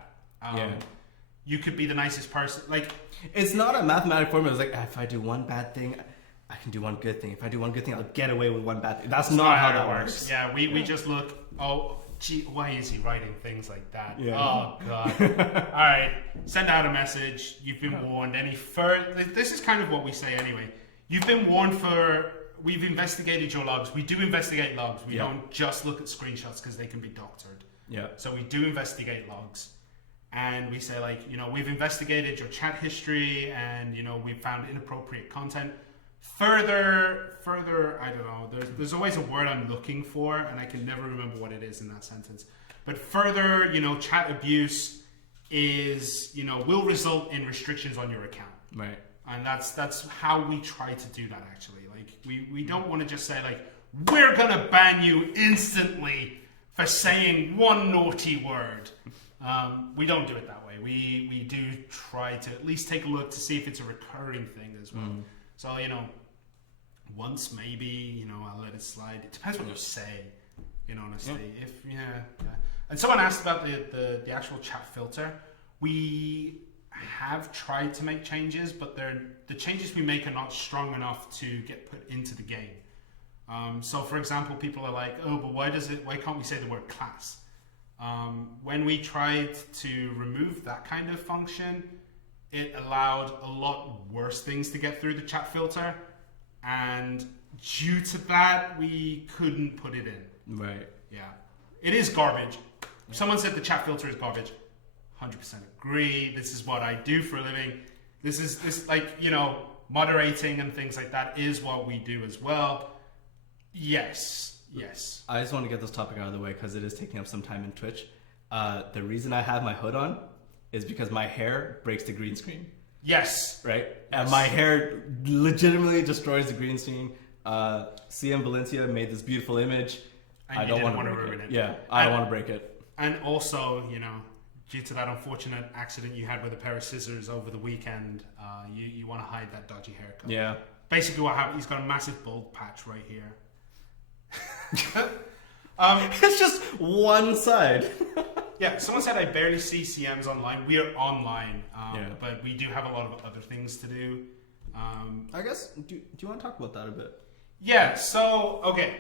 You could be the nicest person. Like, it's not a mathematical formula. It's like, if I do one bad thing, I can do one good thing. If I do one good thing, I'll get away with one bad thing. That's not how that works. Yeah, we just look, oh, gee, why is he writing things like that? Oh, God. All right, send out a message. You've been warned. This is kind of what we say anyway. You've been warned we've investigated your logs. We do investigate logs. We don't just look at screenshots because they can be doctored. So we do investigate logs. And we say, like, we've investigated your chat history and, we've found inappropriate content. Further, I don't know. There's always a word I'm looking for, and I can never remember what it is in that sentence. But further, chat abuse is, will result in restrictions on your account. Right. And that's how we try to do that, actually. Like, we don't want to just say, like, we're going to ban you instantly for saying one naughty word. We don't do it that way. We do try to at least take a look to see if it's a recurring thing as well. So, once maybe, I'll let it slide. It depends what you say, honestly. And someone asked about the actual chat filter. We have tried to make changes, but the changes we make are not strong enough to get put into the game. So, for example, people are like, oh, but why can't we say the word class? When we tried to remove that kind of function, it allowed a lot worse things to get through the chat filter, and due to that, we couldn't put it in. Right. Yeah. It is garbage. Someone said the chat filter is garbage. 100% agree. This is what I do for a living. This moderating and things like that is what we do as well. Yes. I just want to get this topic out of the way because it is taking up some time in Twitch. The reason I have my hood on is because my hair breaks the green screen. Yes. Right? Yes. And my hair legitimately destroys the green screen. CM Valencia made this beautiful image. I don't want to ruin it. Yeah, I don't want to break it. And also, you know, due to that unfortunate accident you had with a pair of scissors over the weekend, you want to hide that dodgy haircut. Yeah. Basically what happened, he's got a massive bald patch right here. It's just one side. Yeah, someone said I barely see CMs online. We are online, but we do have a lot of other things to do. I guess, do you want to talk about that a bit? Yeah, so, okay.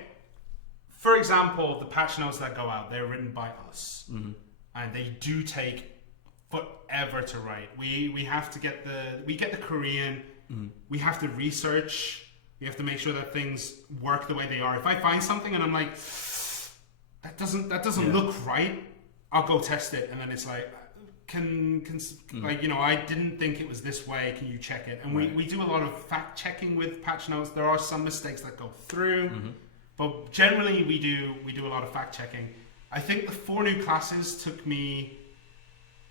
For example, the patch notes that go out, they're written by us. Mm-hmm. And they do take forever to write. We have to get the Korean, we have to research, we have to make sure that things work the way they are. If I find something and I'm like, that doesn't look right, I'll go test it, and then it's like, like, you know, I didn't think it was this way, can you check it? And we do a lot of fact checking with patch notes. There are some mistakes that go through, but generally we do a lot of fact checking. I think the 4 new classes took me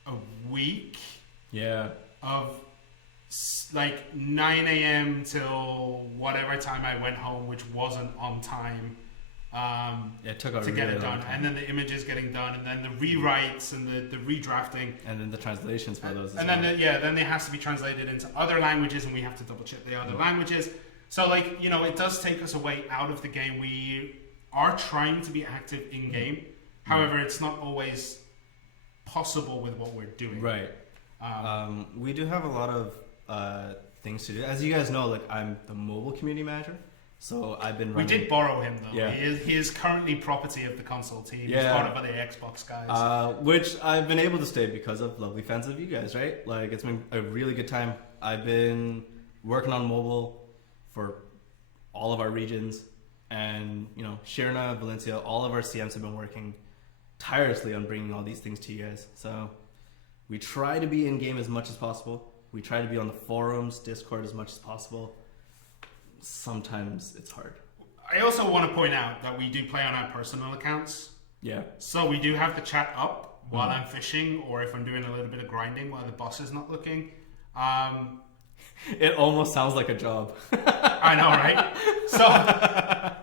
a week. Yeah. Of like 9 a.m. till whatever time I went home, which wasn't on time. It took to get it done, and then the images getting done, and then the rewrites and the redrafting, and then the translations for those. And then then it has to be translated into other languages, and we have to double check the other languages. So like, you know, it does take us away out of the game. We are trying to be active in game. However, it's not always possible with what we're doing. Right. We do have a lot of things to do. As you guys know, like, I'm the mobile community manager. So I've been running... We did borrow him, though. Yeah. He is currently property of the console team. He's part of the Xbox guys. Which I've been able to stay because of lovely fans of you guys, right? Like, it's been a really good time. I've been working on mobile for all of our regions. And, you know, Shirna, Valencia, all of our CMs have been working tirelessly on bringing all these things to you guys. So we try to be in-game as much as possible. We try to be on the forums, Discord as much as possible. Sometimes it's hard. I also want to point out that we do play on our personal accounts. Yeah. So we do have the chat up while I'm fishing, or if I'm doing a little bit of grinding while the boss is not looking. It almost sounds like a job. I know, right? So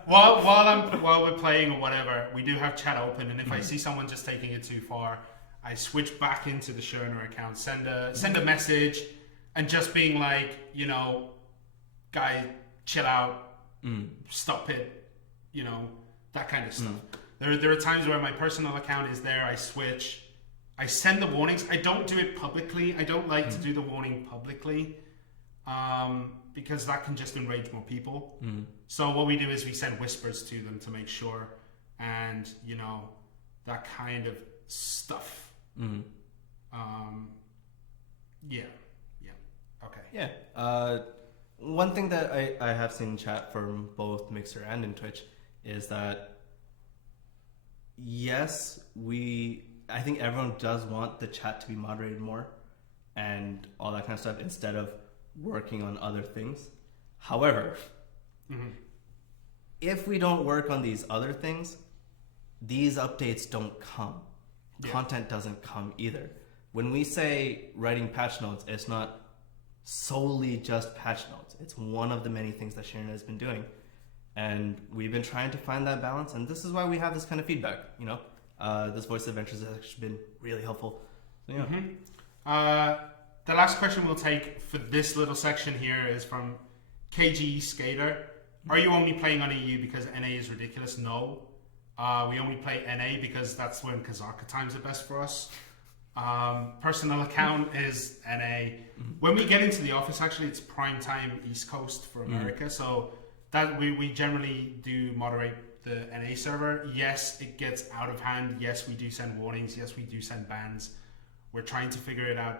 while we're playing or whatever, we do have chat open, and if I see someone just taking it too far, I switch back into the Shirna account, send a message, and just being like, you know, guy, chill out, stop it, you know, that kind of stuff. There are times where my personal account is there, I switch, I send the warnings. I don't do it publicly. I don't like to do the warning publicly because that can just enrage more people. So what we do is we send whispers to them to make sure, and, you know, that kind of stuff. Yeah. Okay. Yeah. One thing that I have seen in chat from both Mixer and in Twitch is that, yes, I think everyone does want the chat to be moderated more and all that kind of stuff instead of working on other things. However, if we don't work on these other things, these updates don't come. Content doesn't come either. When we say writing patch notes, it's not solely just patch notes. It's one of the many things that Shirna has been doing, and we've been trying to find that balance, and this is why we have this kind of feedback, you know. This voice adventures has actually been really helpful. So, yeah. The last question we'll take for this little section here is from KG Skater. Are you only playing on EU because NA is ridiculous? No. We only play NA because that's when Kazaka times are best for us. Personal account is NA. When we get into the office, actually, it's prime time East Coast for America. So that we generally do moderate the NA server. Yes, it gets out of hand. Yes, we do send warnings. Yes, we do send bans. We're trying to figure it out.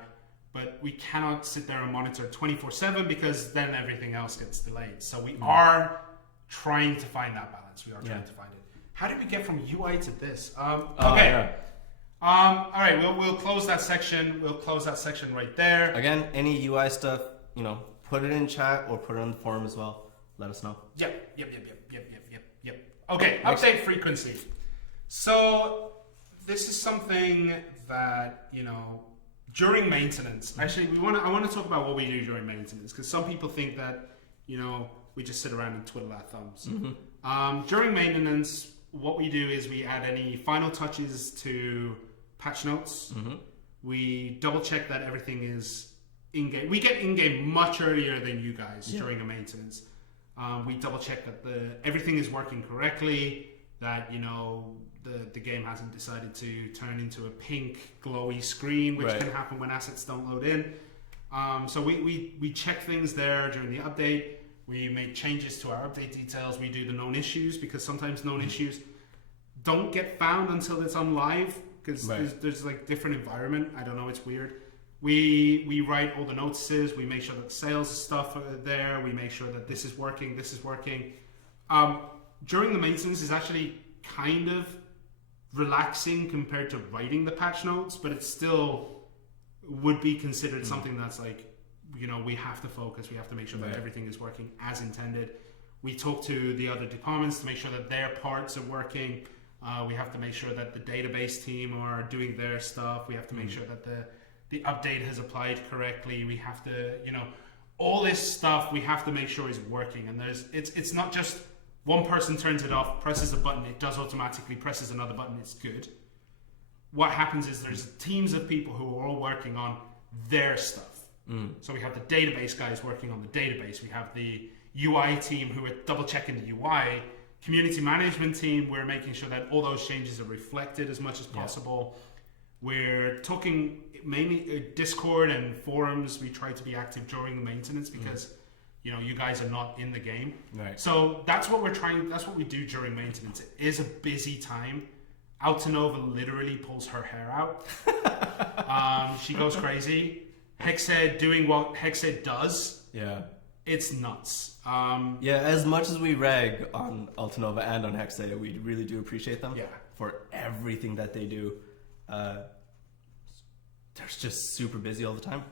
But we cannot sit there and monitor 24/7 because then everything else gets delayed. So we are trying to find that balance. We are trying to find it. How did we get from UI to this? Okay. All right, we'll close that section. We'll close that section right there. Again, any UI stuff, you know, put it in chat or put it on the forum as well. Let us know. Yep. Okay, update frequency. So this is something that, you know, during maintenance. Actually, I want to talk about what we do during maintenance, because some people think that, you know, we just sit around and twiddle our thumbs. During maintenance, what we do is we add any final touches to patch notes. We double check that everything is in-game. We get in-game much earlier than you guys during a maintenance. We double check that everything is working correctly, that, you know, the game hasn't decided to turn into a pink glowy screen, which can happen when assets don't load in. So we check things there during the update. We make changes to our update details. We do the known issues, because sometimes known issues don't get found until it's on live, because there's like different environment. I don't know, it's weird. We write all the notices. We make sure that sales stuff are there. We make sure that this is working. During the maintenance is actually kind of relaxing compared to writing the patch notes, but it still would be considered something that's like, you know, we have to focus. We have to make sure that everything is working as intended. We talk to the other departments to make sure that their parts are working. We have to make sure that the database team are doing their stuff. We have to make sure that the update has applied correctly. We have to, you know, all this stuff we have to make sure is working. And it's not just one person turns it off, presses a button, it does automatically, presses another button, it's good. What happens is there's teams of people who are all working on their stuff. So we have the database guys working on the database. We have the UI team who are double checking the UI. Community management team, we're making sure that all those changes are reflected as much as possible. We're talking mainly Discord and forums. We try to be active during the maintenance because you know, you guys are not in the game. So that's what that's what we do during maintenance. It is a busy time. Altanova literally pulls her hair out. She goes crazy. Hexed doing what Hexed does. It's nuts. As much as we rag on Altanova and on Hexed, we really do appreciate them for everything that they do. They're just super busy all the time.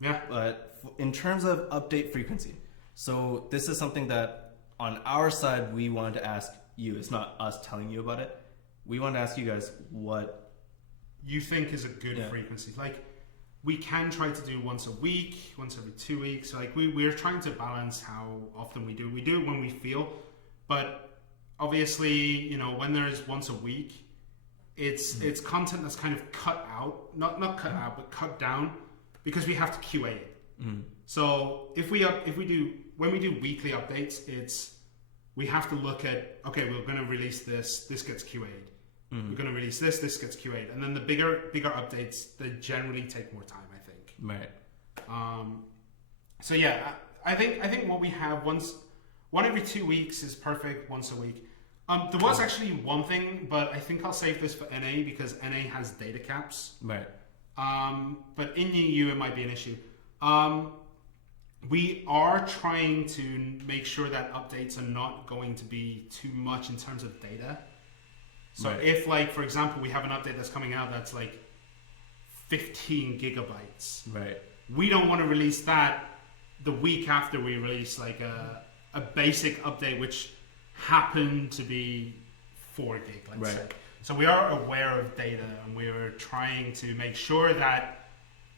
But in terms of update frequency, so this is something that on our side we wanted to ask you. It's not us telling you about it. We want to ask you guys what you think is a good frequency. Like, we can try to do once a week, once every 2 weeks. Like, we're trying to balance how often we do. We do it when we feel, but obviously, you know, when there's once a week, it's content that's kind of cut out, not cut out, but cut down, because we have to QA it. So when we do weekly updates, we have to look at, okay, we're going to release this gets QA'd. We're going to release this gets QA'd, and then the bigger updates, they generally take more time, I think. So yeah, I think what we have one every 2 weeks is perfect. Once a week. There was actually one thing, but I think I'll save this for NA because NA has data caps. But in EU it might be an issue. We are trying to make sure that updates are not going to be too much in terms of data. So if, like, for example, we have an update that's coming out that's like 15 gigabytes, we don't want to release that the week after we release like a basic update which happened to be 4 gig, let's say. So we are aware of data, and we're trying to make sure that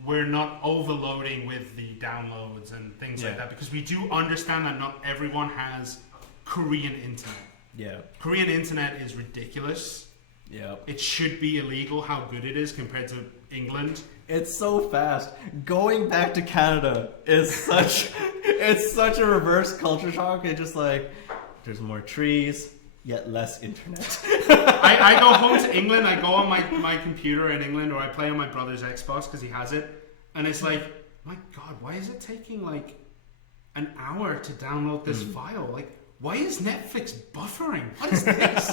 we're not overloading with the downloads and things like that, because we do understand that not everyone has Korean internet. Korean internet is ridiculous. It should be illegal how good it is compared to England. It's so fast. Going back to Canada is such it's such a reverse culture shock. It's just like there's more trees, yet less internet. I go home to England, I go on my computer in England, or I play on my brother's Xbox because he has it, and it's like, my God, why is it taking like an hour to download this file? Like, why is Netflix buffering? What is this?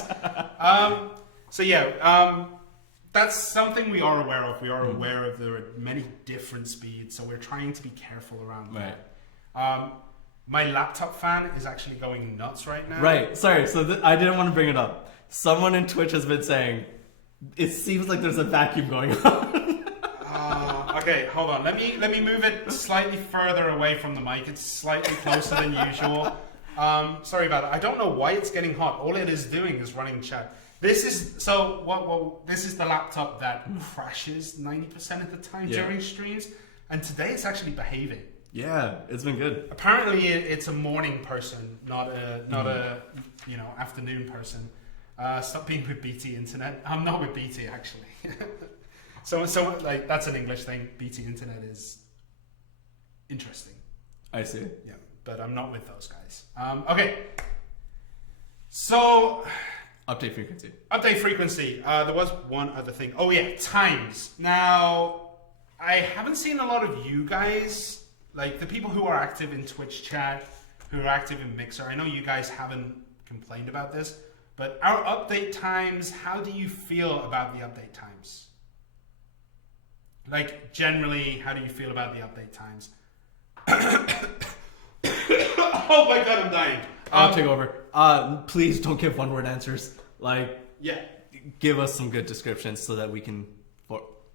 That's something we are aware of. We are aware of there are many different speeds, so we're trying to be careful around that. My laptop fan is actually going nuts right now. Sorry, so I didn't want to bring it up. Someone in Twitch has been saying, it seems like there's a vacuum going on. Okay, hold on. Let me move it slightly further away from the mic. It's slightly closer than usual. Sorry about that. I don't know why it's getting hot. All it is doing is running chat. This is this is the laptop that crashes 90% of the time during streams, and today it's actually behaving. It's been good. Apparently, it's a morning person, not a afternoon person. Stop being with BT Internet. I'm not with BT actually. so like that's an English thing. BT Internet is interesting. I see. Yeah, but I'm not with those guys. Okay. So update frequency. Update frequency. There was one other thing. Oh yeah, times. Now I haven't seen a lot of you guys, like the people who are active in Twitch chat, who are active in Mixer. I know you guys haven't complained about this. But our update times, how do you feel about the update times? Like, generally, how do you feel about the update times? Oh my god, I'm dying. I'll take over. Please don't give one-word answers. Like, yeah, give us some good descriptions so that we can...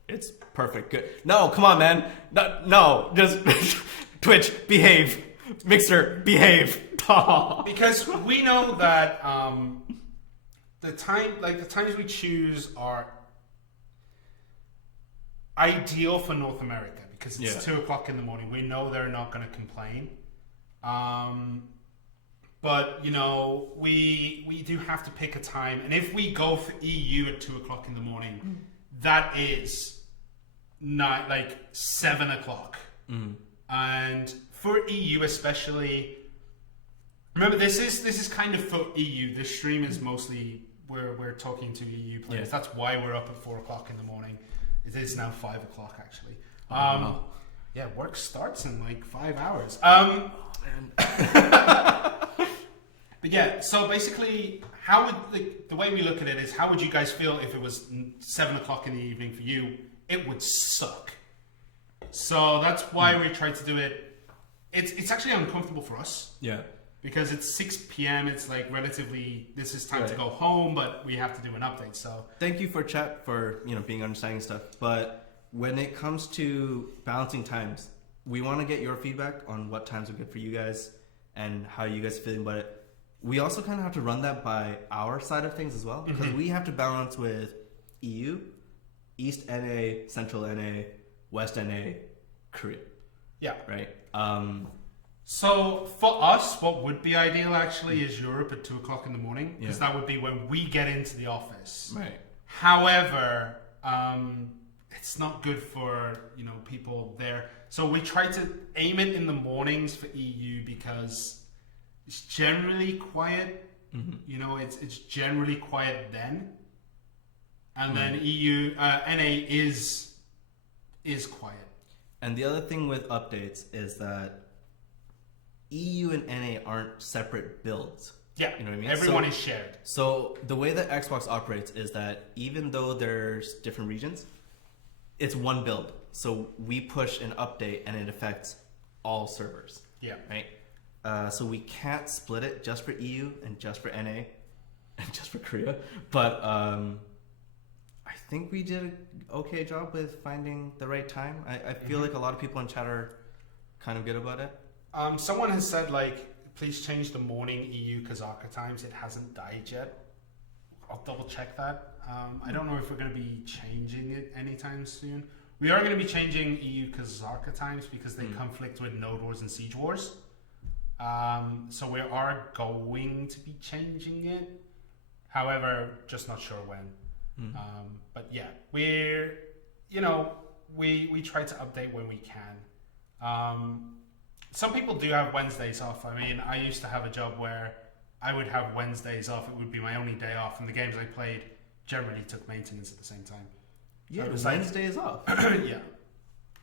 It's perfect. Good. No, come on, man. No, just... Twitch, behave. Mixer, behave. Because we know that... the times we choose are ideal for North America because it's 2 o'clock in the morning. We know they're not going to complain. But you know, we do have to pick a time, and if we go for EU at 2 o'clock in the morning, that is not like 7 o'clock. And for EU especially, remember this is kind of for EU. This stream is mostly we're talking to EU players. That's why we're up at 4 o'clock in the morning. It is now 5 o'clock actually. Yeah, work starts in like 5 hours. But yeah, so basically, how would the way we look at it is, how would you guys feel if it was 7 o'clock in the evening for you? It would suck. So that's why we tried to do it. It's actually uncomfortable for us. Yeah. Because it's 6 p.m. It's like relatively, this is time to go home, but we have to do an update. So thank you for chat for being understanding stuff. But when it comes to balancing times, we want to get your feedback on what times are good for you guys and how you guys are feeling about it. We also kind of have to run that by our side of things as well, because we have to balance with EU, East NA, Central NA, West NA, Korea. Yeah. Right? So for us, what would be ideal actually is Europe at 2 o'clock in the morning, because that would be when we get into the office. Right. However, it's not good for people there. So we try to aim it in the mornings for EU because it's generally quiet. It's generally quiet then, and then EU NA is quiet. And the other thing with updates is that EU and NA aren't separate builds. Yeah, you know what I mean. Everyone is shared. So the way that Xbox operates is that even though there's different regions, it's one build. So we push an update and it affects all servers. Yeah. Right. So we can't split it just for EU and just for NA and just for Korea. But I think we did an okay job with finding the right time. I feel like a lot of people in chat are kind of good about it. Someone has said, please change the morning EU Kazakh times. It hasn't died yet. I'll double check that. I don't know if we're going to be changing it anytime soon. We are going to be changing EU Kazakh times because they conflict with Node Wars and Siege Wars. So we are going to be changing it. However, just not sure when. But yeah, we try to update when we can. Some people do have Wednesdays off. I mean, I used to have a job where I would have Wednesdays off. It would be my only day off, and the games I played generally took maintenance at the same time. Yeah, so it was Wednesdays off. Yeah,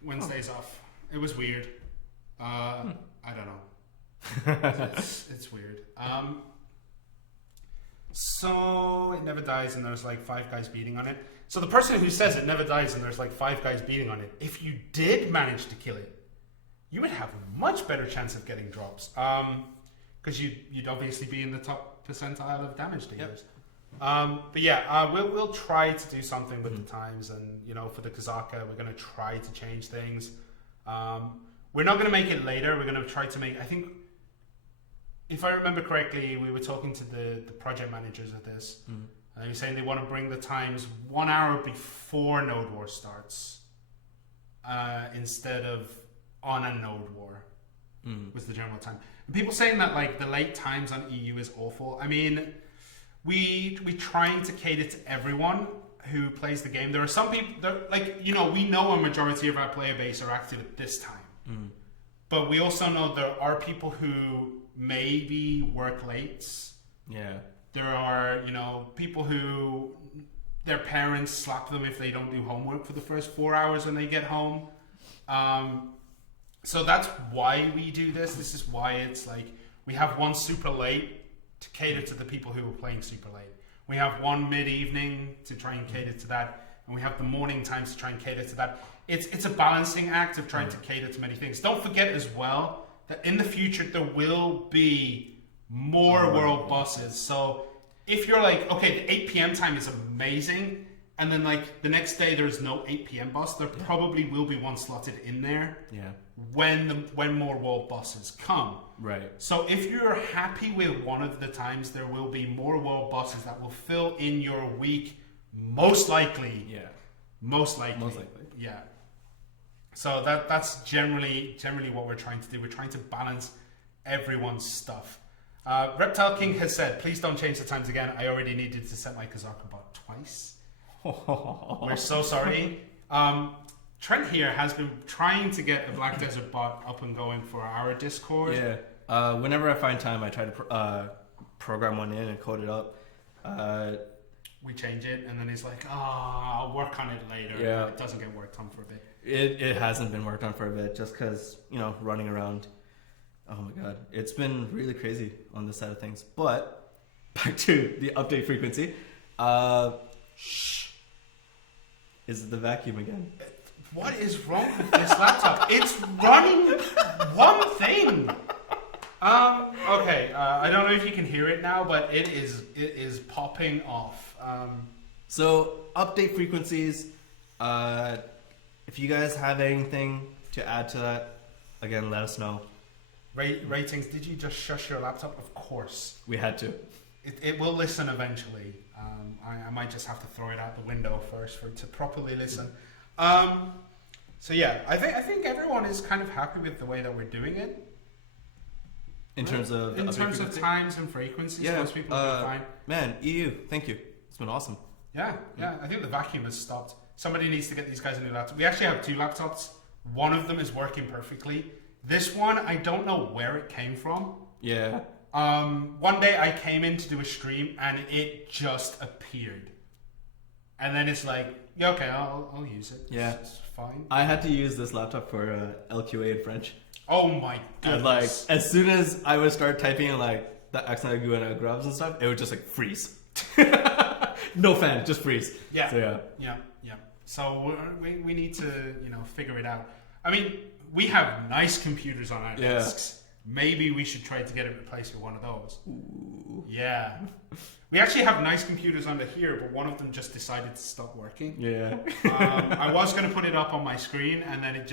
Wednesdays off. It was weird. I don't know. It's weird. So it never dies, and there's 5 guys beating on it. So the person who says it never dies, and there's 5 guys beating on it, if you did manage to kill it, you would have a much better chance of getting drops. Because you'd obviously be in the top percentile of damage dealers. But yeah, we'll try to do something with the times, and for the Kazaka, we're going to try to change things. We're not going to make it later. We're going to try to make. I think, if I remember correctly, we were talking to the project managers of this, and they were saying they want to bring the times 1 hour before Node War starts, instead of on a Node War. Was the general time. And people saying that the late times on EU is awful. I mean, we trying to cater to everyone who plays the game. There are some people like, you know, we know a majority of our player base are active at this time, but we also know there are people who maybe work late. Yeah. There are, you know, people who their parents slap them if they don't do homework for the first 4 hours when they get home. So that's why we do this. This is why it's like we have one super late to cater to the people who are playing super late. We have one mid-evening to try and cater to that, and we have the morning times to try and cater to that. It's a balancing act of trying to cater to many things. Don't forget as well that in the future there will be more world bosses. So if you're like, okay, the 8 p.m. time is amazing, and then like the next day there's no 8 p.m. boss, there probably will be one slotted in there. Yeah. When more world bosses come. Right. So if you're happy with one of the times, there will be more world bosses that will fill in your week, most likely. Yeah. Most likely. Most likely. Yeah. So that's generally what we're trying to do. We're trying to balance everyone's stuff. Reptile King has said, please don't change the times again. I already needed to set my Kazaka bot twice. We're so sorry. Trent here has been trying to get a Black Desert bot up and going for our Discord. Yeah. Whenever I find time, I try to program one in and code it up. We change it, and then he's like, I'll work on it later. Yeah. It doesn't get worked on for a bit. It hasn't been worked on for a bit, just because, you know, running around. Oh my god. It's been really crazy on this side of things. But, back to the update frequency. Shh. Is it the vacuum again? What is wrong with this laptop? It's running one thing. Okay. I don't know if you can hear it now, but it is popping off. So update frequencies. If you guys have anything to add to that, again, let us know. Ratings. Did you just shush your laptop? Of course. We had to. It will listen eventually. I might just have to throw it out the window first for it to properly listen. So yeah, I think everyone is kind of happy with the way that we're doing it. In terms of times and frequencies, most people are doing fine. Man, EU, thank you. It's been awesome. Yeah. I think the vacuum has stopped. Somebody needs to get these guys a new laptop. We actually have 2 laptops. One of them is working perfectly. This one, I don't know where it came from. Yeah. One day I came in to do a stream and it just appeared. And then it's like, yeah, okay, I'll use it. Yeah. It's fine. I had to use this laptop for LQA in French. Oh my goodness. And like, as soon as I would start typing in like the accent grubs and stuff, it would just like freeze. No fan, just freeze. Yeah. So yeah. So we need to, you know, figure it out. I mean, we have nice computers on our desks. Maybe we should try to get it replaced with one of those. Ooh. Yeah. We actually have nice computers under here, but one of them just decided to stop working. Yeah. I was going to put it up on my screen, and then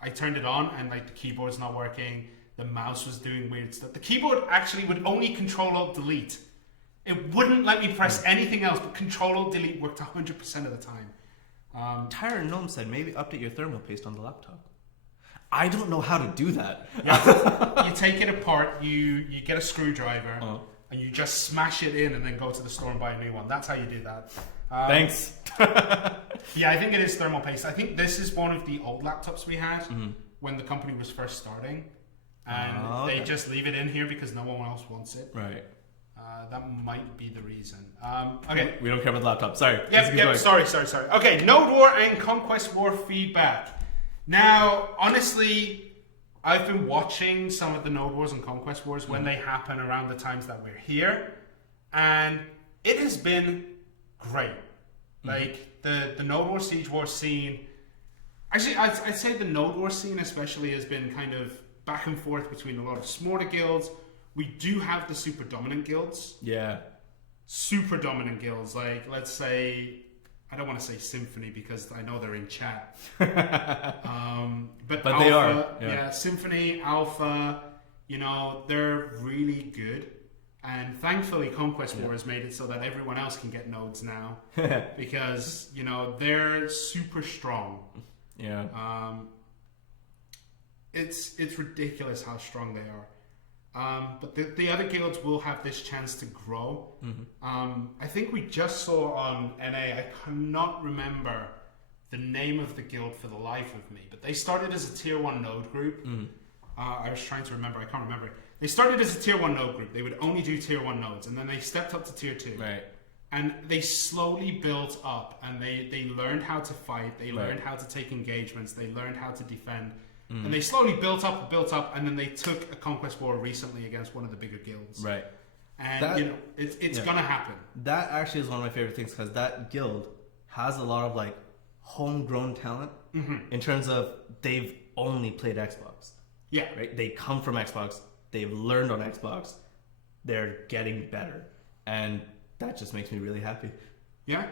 I turned it on, and like the keyboard's not working. The mouse was doing weird stuff. The keyboard actually would only Control-Alt-Delete. It wouldn't let me press anything else, but Control-Alt-Delete worked 100% of the time. Tyler Gnome said maybe update your thermal paste on the laptop. I don't know how to do that. Yeah. You take it apart, you get a screwdriver, and you just smash it in and then go to the store and buy a new one. That's how you do that. Thanks. Yeah, I think it is thermal paste. I think this is one of the old laptops we had when the company was first starting. And they just leave it in here because no one else wants it. Right. That might be the reason. Okay. We don't care about the laptop. Sorry. Yep. Sorry. Okay. Node War and Conquest War feedback. Now, honestly, I've been watching some of the Node Wars and Conquest Wars when they happen around the times that we're here, and it has been great. Like the Node War Siege War scene. Actually, I'd say the Node War scene especially has been kind of back and forth between a lot of smaller guilds. We do have the super dominant guilds. Yeah. Super dominant guilds. Like, let's say, I don't want to say Symphony because I know they're in chat. But Alpha, they are. Yeah, Symphony, Alpha, you know, they're really good. And thankfully, Conquest War has made it so that everyone else can get nodes now. Because, you know, they're super strong. Yeah. It's ridiculous how strong they are. But the other guilds will have this chance to grow. I think we just saw on NA, I cannot remember the name of the guild for the life of me, but they started as a tier 1 node group. I was trying to remember, I can't remember. They started as a tier 1 node group. They would only do tier 1 nodes, and then they stepped up to tier 2. Right. And they slowly built up, and they learned how to fight, they learned how to take engagements, they learned how to defend. And they slowly built up, and then they took a conquest war recently against one of the bigger guilds. Right. And, that, it's gonna happen. That actually is one of my favorite things, because that guild has a lot of, like, homegrown talent in terms of they've only played Xbox. Yeah. Right? They come from Xbox, they've learned on Xbox, they're getting better. And that just makes me really happy. Yeah.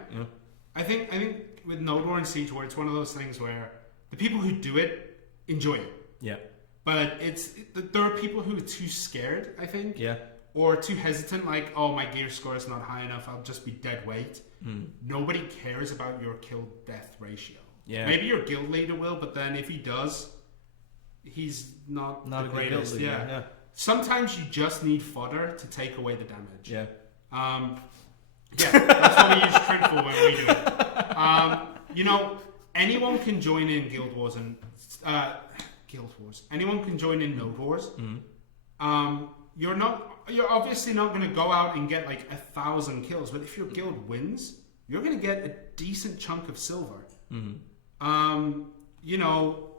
I think with Node War and Siege War, it's one of those things where the people who do it enjoy it. Yeah. But there are people who are too scared, I think. Yeah. Or too hesitant, like, oh, my gear score is not high enough, I'll just be dead weight. Nobody cares about your kill-death ratio. Yeah. Maybe your guild leader will, but then if he does, he's not the greatest. Yeah. Sometimes you just need fodder to take away the damage. Yeah. That's what we use Trent for when we do it. Anyone can join in Guild Wars and anyone can join in Node Wars. You're obviously not going to go out and get like 1,000 kills, but if your guild wins, you're going to get a decent chunk of silver.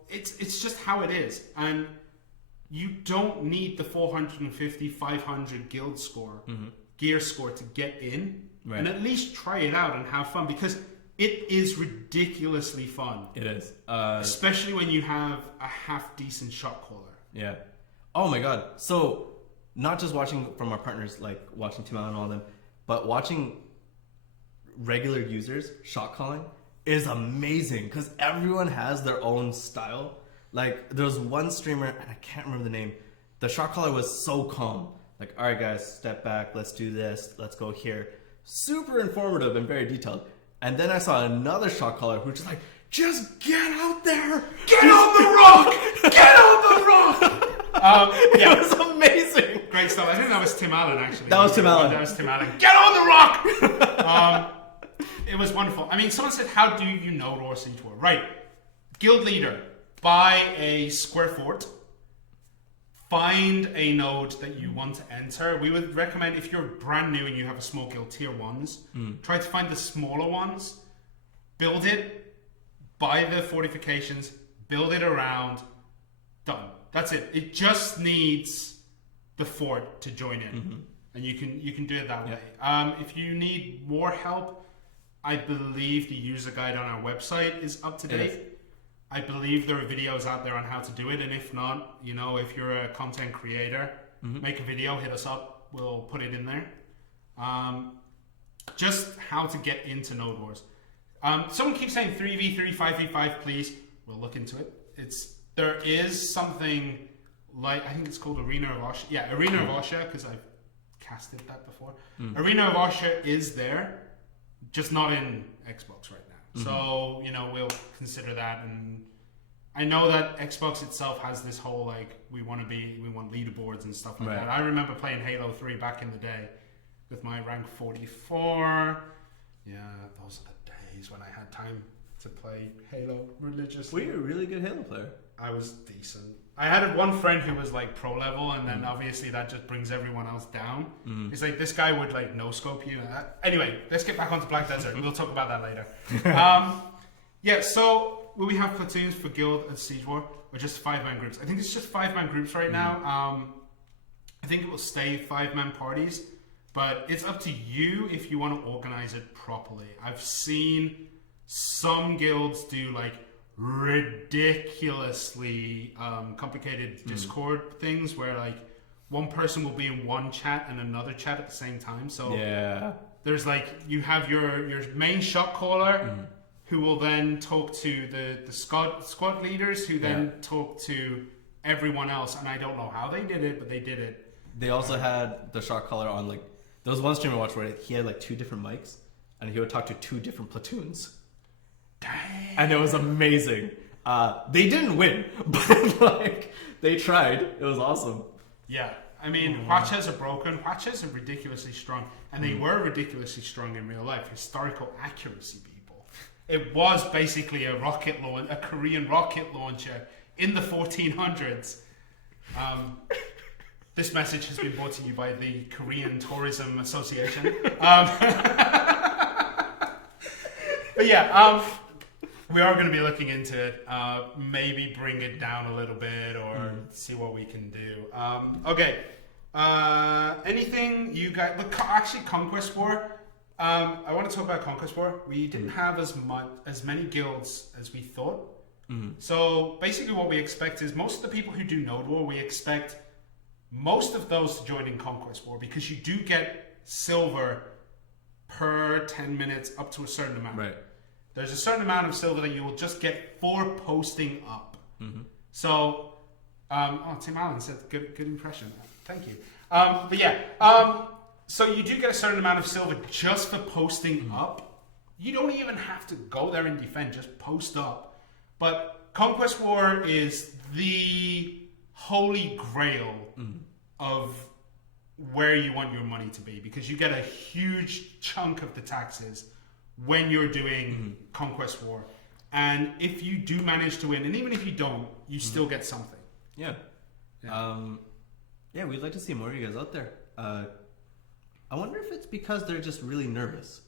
It's just how it is, and you don't need the 450, 500 guild score. Gear score to get in, and at least try it out and have fun, because it is ridiculously fun. It is, especially when you have a half decent shot caller. Yeah. Oh my god. So not just watching from our partners, like watching Timal and all them, but watching regular users shot calling is amazing, because everyone has their own style. Like, there was one streamer, and I can't remember the name. The shot caller was so calm. Like, all right, guys, step back. Let's do this. Let's go here. Super informative and very detailed. And then I saw another shot caller who was just like, just get out there. Get on the rock. Get on the rock. It was amazing. Great stuff. I think that was Tim Allen, actually. That was Tim Allen. Get on the rock. It was wonderful. I mean, someone said, how do you know Roar Siege War? Right. Guild leader, buy a square fort. Find a node that you want to enter. We would recommend, if you're brand new and you have a small guild, tier 1s, try to find the smaller ones, build it, buy the fortifications, build it around, done. That's it. It just needs the fort to join in, and you can do it that way. If you need more help, I believe the user guide on our website is up to date. I believe there are videos out there on how to do it, and if not, if you're a content creator, make a video, hit us up, we'll put it in there. Just how to get into Node Wars. Someone keeps saying 3v3, 5v5, please. We'll look into it. There is something like, I think it's called Arena of Osha. Yeah, Arena of Osha, because I've casted that before. Arena of Osha is there, just not in Xbox right now. So, we'll consider that. And I know that Xbox itself has this whole, like, we want leaderboards and stuff like that. I remember playing Halo 3 back in the day with my rank 44. Yeah, those are the days when I had time to play Halo religiously. Were you a really good Halo player? I was decent. I had one friend who was like pro level, and then obviously that just brings everyone else down. It's like, this guy would like no scope you. Anyway, let's get back onto Black Desert. We'll talk about that later. So will we have platoons for Guild and Siege War, or just 5-man groups? I think it's just 5-man groups right now. I think it will stay 5-man parties, but it's up to you if you want to organize it properly. I've seen some guilds do like ridiculously complicated Discord things where like one person will be in one chat and another chat at the same time. So there's like, you have your main shot caller who will then talk to the squad leaders who then talk to everyone else, and I don't know how they did it, but they did it. They also had the shot caller on, like, there was one streamer I watched where he had like 2 different mics and he would talk to 2 different platoons. Dang. And it was amazing. They didn't win, but like, they tried. It was awesome. Yeah, I mean, Hwachas are broken. Hwachas are ridiculously strong, and they were ridiculously strong in real life. Historical accuracy, people. It was basically a Korean rocket launcher in the 1400s. This message has been brought to you by the Korean Tourism Association. But yeah, we are going to be looking into it. Maybe bring it down a little bit or see what we can do. Okay. Anything you guys... Look, actually, Conquest War. I want to talk about Conquest War. We didn't have as many guilds as we thought. So basically what we expect is most of the people who do Node War, we expect most of those to join in Conquest War because you do get silver per 10 minutes up to a certain amount. Right. There's a certain amount of silver that you will just get for posting up. So, Tim Allen said good impression. Thank you. But yeah, so you do get a certain amount of silver just for posting up. You don't even have to go there and defend, just post up. But Conquest War is the holy grail of where you want your money to be because you get a huge chunk of the taxes when you're doing Conquest War. And if you do manage to win, and even if you don't, you still get something. Yeah. Yeah, we'd like to see more of you guys out there. I wonder if it's because they're just really nervous.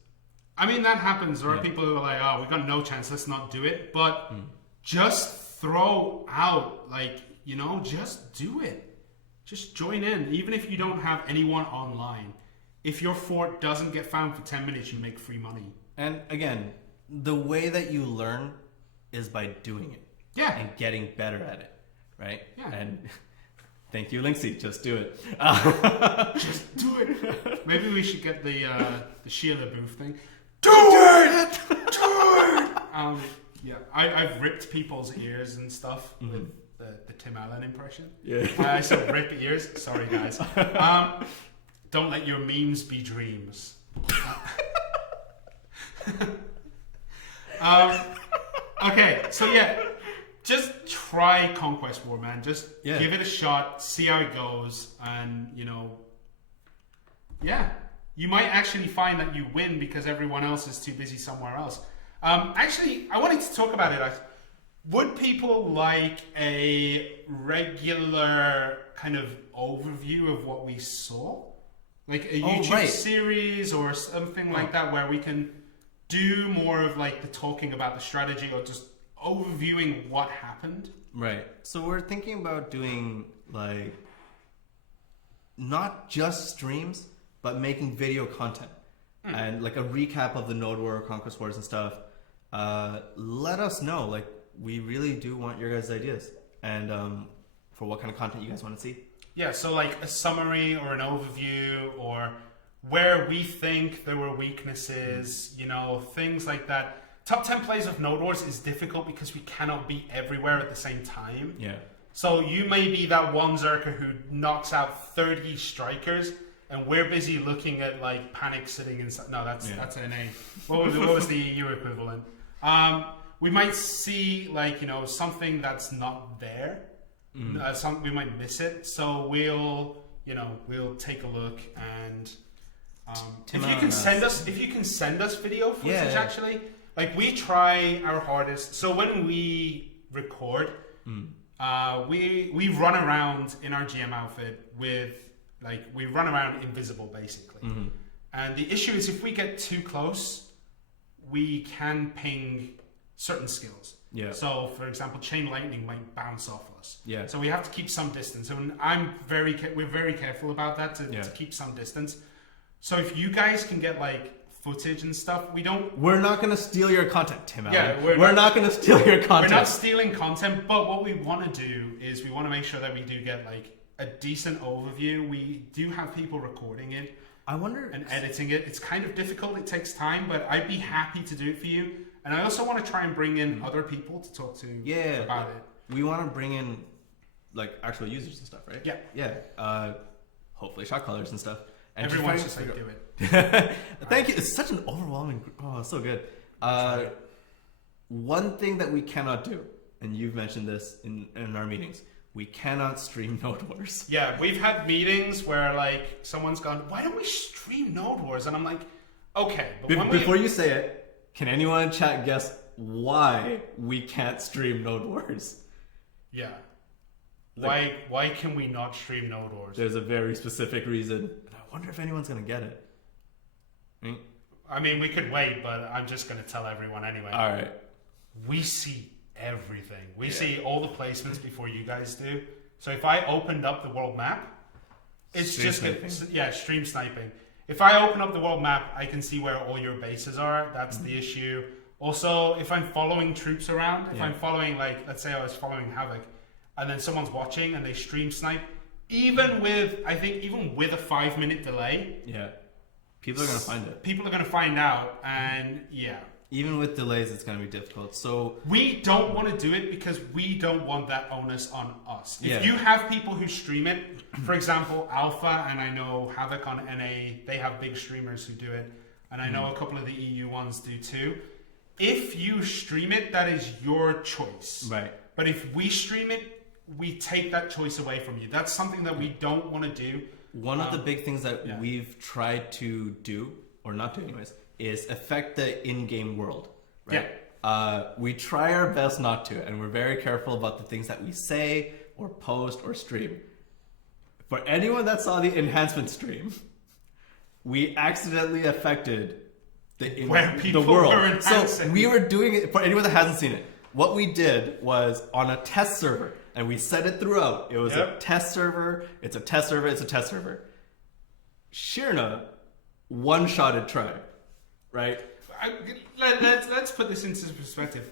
I mean, that happens. There are people who are like, oh, we've got no chance, let's not do it. But just throw out, like, you know, just do it. Just join in. Even if you don't have anyone online. If your fort doesn't get found for 10 minutes, you make free money. And again, the way that you learn is by doing it. Yeah. And getting better at it, right? Yeah. And thank you, Linksy. Just do it. Just do it. Maybe we should get the Sheila Booth thing. Do it! Do it! Yeah, I've ripped people's ears and stuff with the Tim Allen impression. Yeah. I said rip ears. Sorry, guys. Don't let your memes be dreams. Okay, so yeah, just try Conquest War, man. Just give it a shot, see how it goes, and you know, you might actually find that you win because everyone else is too busy somewhere else. Actually, I wanted to talk about it. Would people like a regular kind of overview of what we saw? Like a YouTube series or something like that where we can do more of like the talking about the strategy or just overviewing what happened? Right. So we're thinking about doing like not just streams, but making video content and like a recap of the Node War, Conquest Wars and stuff. Let us know. Like we really do want your guys' ideas and for what kind of content you guys want to see. Yeah, so like a summary or an overview or where we think there were weaknesses, you know, things like that. Top 10 plays of Node Wars is difficult because we cannot be everywhere at the same time. Yeah. So you may be that one Zerker who knocks out 30 strikers and we're busy looking at like panic sitting inside. No, that's NA. What was the EU equivalent? We might see like, you know, something that's not there. We might miss it. So we'll take a look and if you can send us video footage actually. Like we try our hardest. So when we record, we run around in our GM outfit with we run around invisible basically. And the issue is if we get too close, we can ping certain skills. Yeah. So for example, chain lightning might bounce off us. Yeah. So we have to keep some distance, and we're very careful about that to keep some distance. So if you guys can get like footage and stuff, we're not going to steal your content, Tim Allen. Yeah, we're not going to steal your content. We're not stealing content, but what we want to do is we want to make sure that we do get like a decent overview. We do have people recording it. I wonder and editing it. It's kind of difficult. It takes time, but I'd be happy to do it for you. And I also want to try and bring in other people to talk to about it. We want to bring in like actual users and stuff, right? Yeah. Yeah. Hopefully shot callers and stuff. And everyone's just like, do it. Thank you. It's such an overwhelming... Oh, so good. One thing that we cannot do, and you've mentioned this in our meetings, we cannot stream Node Wars. Yeah, we've had meetings where like someone's gone, why don't we stream Node Wars? And I'm like, okay. But Before you say it, can anyone in chat guess why we can't stream Node Wars? Yeah. Why can we not stream Node Wars? There's a very specific reason. And I wonder if anyone's going to get it. I mean, we could wait, but I'm just going to tell everyone anyway. All right. We see everything. We see all the placements before you guys do. So if I opened up the world map, it's stream sniping. Stream sniping. If I open up the world map, I can see where all your bases are. That's the issue. Also, if I'm following troops around, if I'm following, like, let's say I was following Havoc, and then someone's watching and they stream snipe, even with a 5-minute delay, people are going to find it. People are going to find out, and even with delays, it's going to be difficult. So we don't want to do it because we don't want that onus on us. If you have people who stream it, for example, Alpha, and I know Havoc on NA, they have big streamers who do it, and I know a couple of the EU ones do too. If you stream it, that is your choice. Right. But if we stream it, we take that choice away from you. That's something that we don't want to do. One of the big things that we've tried to do, or not do anyways, is affect the in-game world. Right? Yeah. We try our best not to, and we're very careful about the things that we say or post or stream. For anyone that saw the enhancement stream, we accidentally affected the world. So we were doing it, for anyone that hasn't seen it, what we did was on a test server, and we said it throughout. It was a test server, it's a test server, it's a test server. Shirna one-shotted Tribe, right? Let's put this into perspective.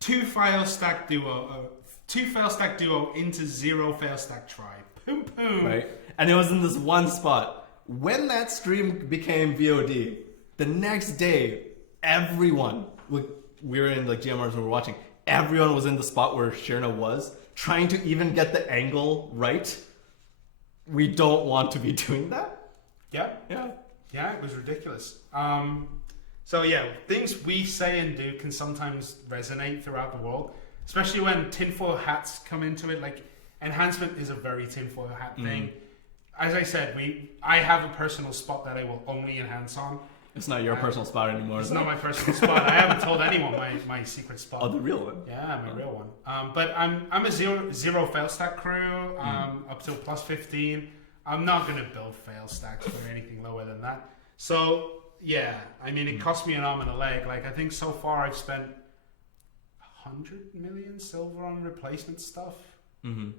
2 fail stack duo into 0 fail stack Tribe. Boom, boom. Right? And it was in this one spot. When that stream became VOD, the next day, everyone, we were in like GMRs and we were watching, everyone was in the spot where Shirna was, trying to even get the angle right. We don't want to be doing that. Yeah, it was ridiculous. Things we say and do can sometimes resonate throughout the world, especially when tinfoil hats come into it. Like, enhancement is a very tinfoil hat thing. As I said, I have a personal spot that I will only enhance on. It's not your personal spot anymore. It's not my personal spot. I haven't told anyone my secret spot. Oh, the real one? Yeah, my real one. But I'm a zero fail stack crew, up till plus 15. I'm not going to build fail stacks for anything lower than that. So, yeah, I mean, it cost me an arm and a leg. Like, I think so far I've spent 100 million silver on replacement stuff. And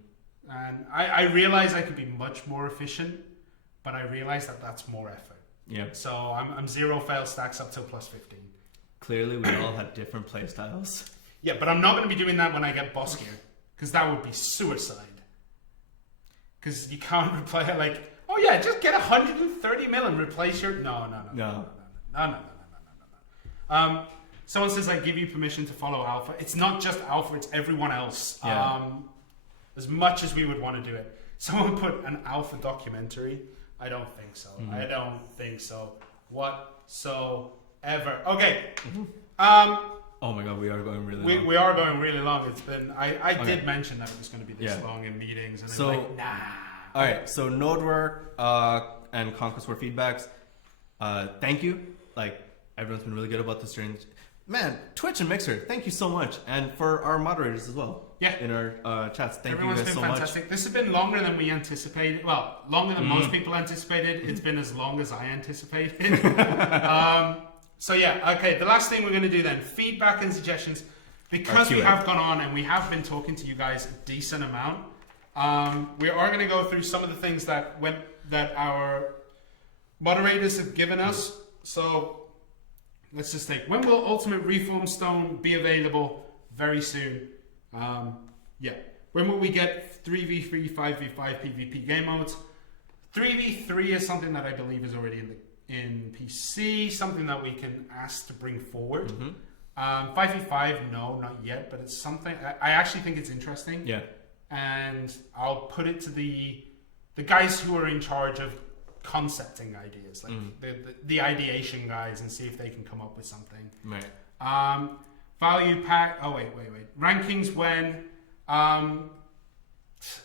I realize I could be much more efficient, but I realize that that's more effort. Yeah. So I'm 0 fail stacks up till plus 15. Clearly, we all have different play styles. Yeah, but I'm not going to be doing that when I get boss gear, because that would be suicide. Because you can't replay it like, oh yeah, just get 130 mil and replace your... No. Someone says, I give you permission to follow Alpha. It's not just Alpha, it's everyone else. Yeah. As much as we would want to do it. Someone put an Alpha documentary. I don't think so. I don't think so. Whatsoever. Okay. Oh my god, we are going really long. We are going really long. It's been... I did mention that it was going to be this long in meetings. And so, I'm like, nah. Alright, so Nodeware and Conquest War feedbacks. Thank you. Like, everyone's been really good about this during... Man, Twitch and Mixer, thank you so much. And for our moderators as well. Yeah. In our chats. Thank you guys so much. Everyone's been fantastic. This has been longer than we anticipated. Well, longer than most people anticipated. It's been as long as I anticipated. So yeah, okay. The last thing we're going to do then, feedback and suggestions. Because we have gone on and we have been talking to you guys a decent amount, we are going to go through some of the things that our moderators have given us. So let's just take, when will Ultimate Reform Stone be available? Very soon. When will we get 3v3, 5v5 PvP game modes? 3v3 is something that I believe is already in PC, something that we can ask to bring forward. 5v5, no, not yet, but it's something I actually think it's interesting. Yeah. And I'll put it to the guys who are in charge of concepting ideas, like the ideation guys, and see if they can come up with something. Right. Value pack. Oh wait. Rankings when.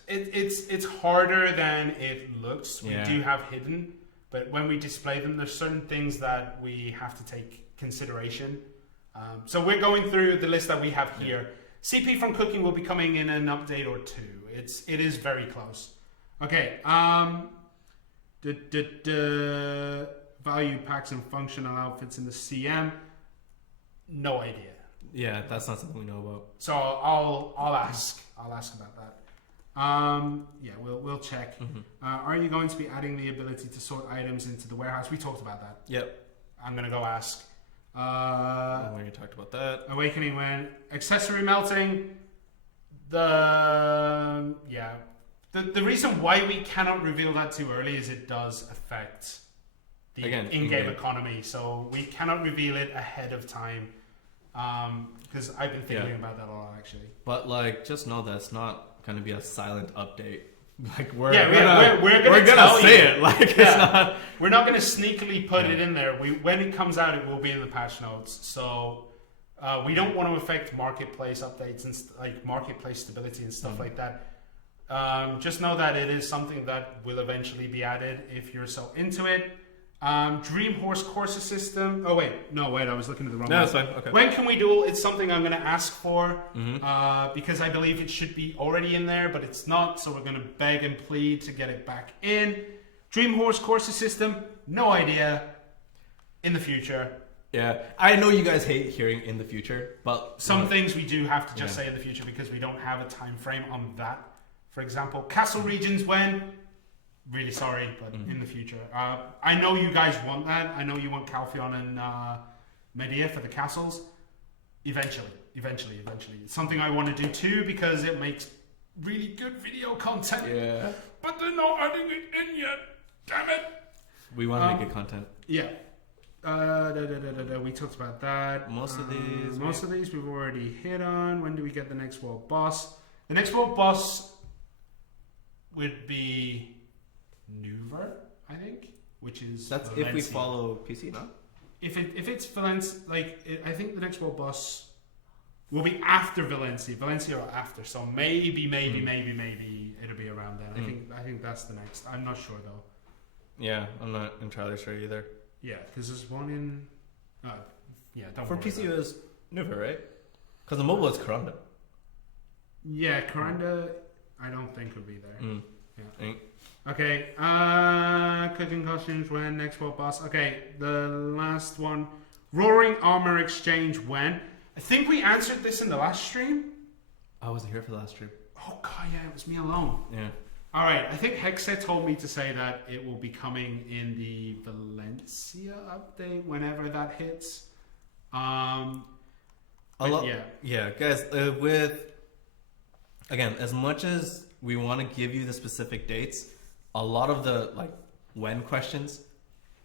It's harder than it looks. We Yeah. do have hidden, but when we display them, there's certain things that we have to take consideration. So we're going through the list that we have here. CP from cooking will be coming in an update or two. It is very close. Okay. Value packs and functional outfits in the CM. No idea. Yeah, that's not something we know about. So I'll ask about that. Yeah, we'll check. Are you going to be adding the ability to sort items into the warehouse? We talked about that. Yep. I'm gonna go ask. We already talked about that. Awakening when accessory melting. The reason why we cannot reveal that too early is it does affect the in-game economy. So we cannot reveal it ahead of time. Because I've been thinking about that a lot actually. But like, just know that it's not going to be a silent update. Like we're gonna say it. Like it's not. We're not gonna sneakily put it in there. When it comes out, it will be in the patch notes. So we don't want to affect marketplace updates and like marketplace stability and stuff like that. Just know that it is something that will eventually be added if you're so into it. Dream Horse Courses system. Oh wait, I was looking at the wrong one. No, that's fine. Okay. When can we duel? It's something I'm going to ask for because I believe it should be already in there, but it's not. So we're going to beg and plead to get it back in. Dream Horse Courses system. No idea. In the future. Yeah, I know you guys hate hearing in the future, but some things we do have to just say in the future because we don't have a time frame on that. For example, castle regions when. Really sorry, but in the future. I know you guys want that. I know you want Calphion and Medea for the castles. Eventually. It's something I want to do too because it makes really good video content. Yeah. But they're not adding it in yet. Damn it. We want to make good content. Yeah. We talked about that. Most of these we've already hit on. When do we get the next world boss? The next world boss would be Nuver, I think, which is that's Valencia. If we follow PC, no? If it's Valencia, I think the next world boss will be after Valencia or after. So maybe it'll be around then. I think that's the next. I'm not sure though. Yeah, I'm not entirely sure either. Yeah, because there's one in. Don't for worry PC about it was Nuver, right? Because the mobile is Karanda. Yeah, Karanda, I don't think will be there. Yeah. Okay, cooking costumes when next world boss. Okay, the last one, Roaring Armor Exchange when. I think we answered this in the last stream. I wasn't here for the last stream. Oh god, yeah, it was me alone. Yeah. All right, I think Hexa told me to say that it will be coming in the Valencia update whenever that hits. Yeah, guys. With again, as much as we want to give you the specific dates, a lot of the when questions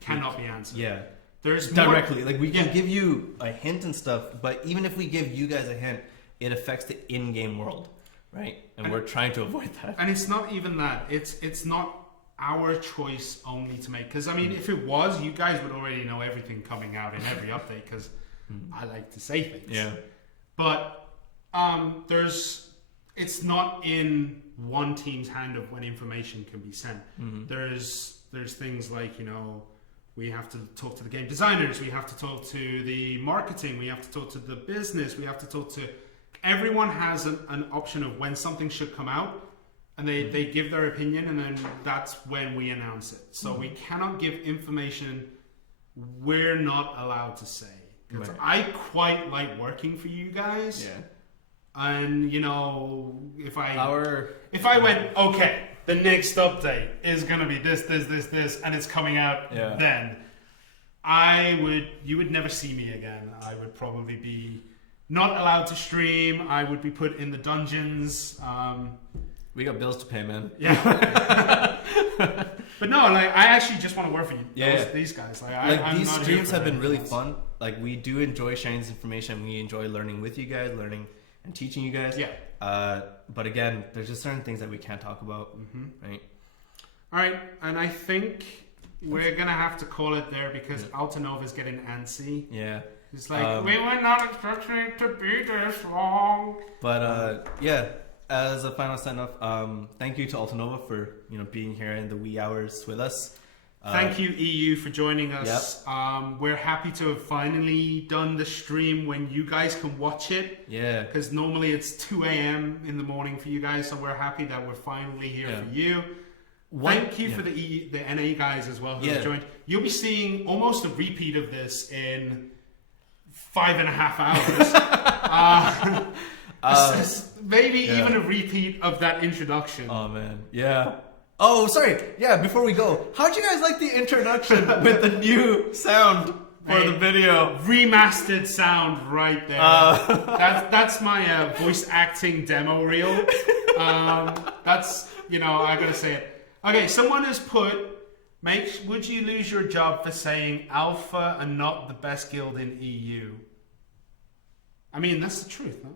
cannot be answered. Yeah, there's directly we can give you a hint and stuff, but even if we give you guys a hint, it affects the in-game world, right? And we're trying to avoid that. And it's not even that. It's not our choice only to make. Because I mean, if it was, you guys would already know everything coming out in every update. Because I like to say things. Yeah. But it's not in one team's hand of when information can be sent. There's things like, we have to talk to the game designers, we have to talk to the marketing, we have to talk to the business, we have to talk to everyone. Has an option of when something should come out, and they give their opinion, and then that's when we announce it. So we cannot give information we're not allowed to say. Right. I quite like working for you guys. Yeah. And if I went, okay, the next update is gonna be this, and it's coming out then, you would never see me again. I would probably be not allowed to stream. I would be put in the dungeons. We got bills to pay, man. Yeah. But no, I actually just want to work for you. These guys. These streams have been really fun. We do enjoy sharing this information. We enjoy learning with you guys, learning and teaching you guys. Yeah. But again, there's just certain things that we can't talk about, right? All right, and I think we're gonna have to call it there because Altanova's getting antsy. Yeah. It's we were not expecting it to be this long. But yeah, as a final sign-off, thank you to Altanova for being here in the wee hours with us. Thank you, EU, for joining us. Yep. We're happy to have finally done the stream when you guys can watch it. Yeah. Because normally it's 2 a.m. in the morning for you guys, so we're happy that we're finally here for you. Thank you for the NA guys as well who have joined. You'll be seeing almost a repeat of this in 5.5 hours. Maybe even a repeat of that introduction. Oh, man. Yeah. Oh, sorry. Yeah, before we go, how'd you guys like the introduction with the new sound for the video? Remastered sound right there. That's my voice acting demo reel. That's, I gotta say it. Okay, someone has put, would you lose your job for saying Alpha and not the best guild in EU? I mean, that's the truth, no?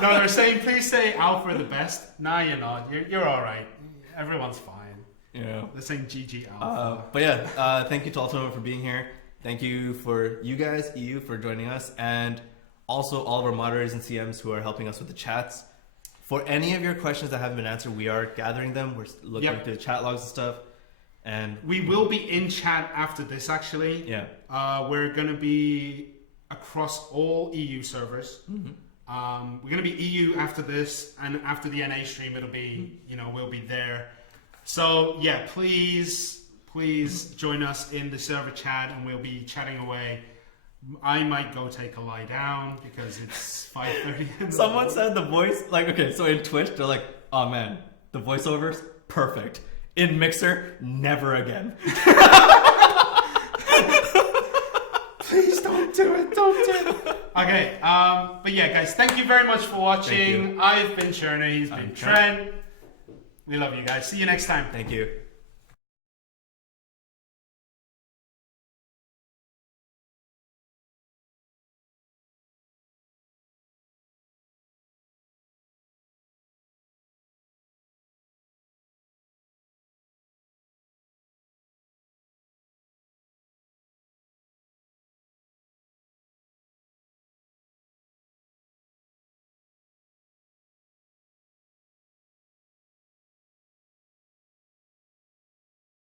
No, they're saying, please say Alpha the best. Nah, you're not. You're all right. Everyone's fine. Yeah. They're saying GG Alpha. But yeah, thank you to Altanova for being here. Thank you for you guys, EU, for joining us. And also all of our moderators and CMs who are helping us with the chats. For any of your questions that haven't been answered, we are gathering them. We're looking through the chat logs and stuff. And we will be in chat after this, actually. Yeah. We're going to be across all EU servers. Mm-hmm. We're going to be EU after this, and after the NA stream, it'll be, we'll be there. So, yeah, please join us in the server chat, and we'll be chatting away. I might go take a lie down because it's 5:30. Someone said the voice, so in Twitch, they're like, oh man, the voiceover's perfect. In Mixer, never again. Please don't do it. Okay, but yeah, guys, thank you very much for watching. I've been Shirna, he's been Trent. We love you guys. See you next time. Thank you.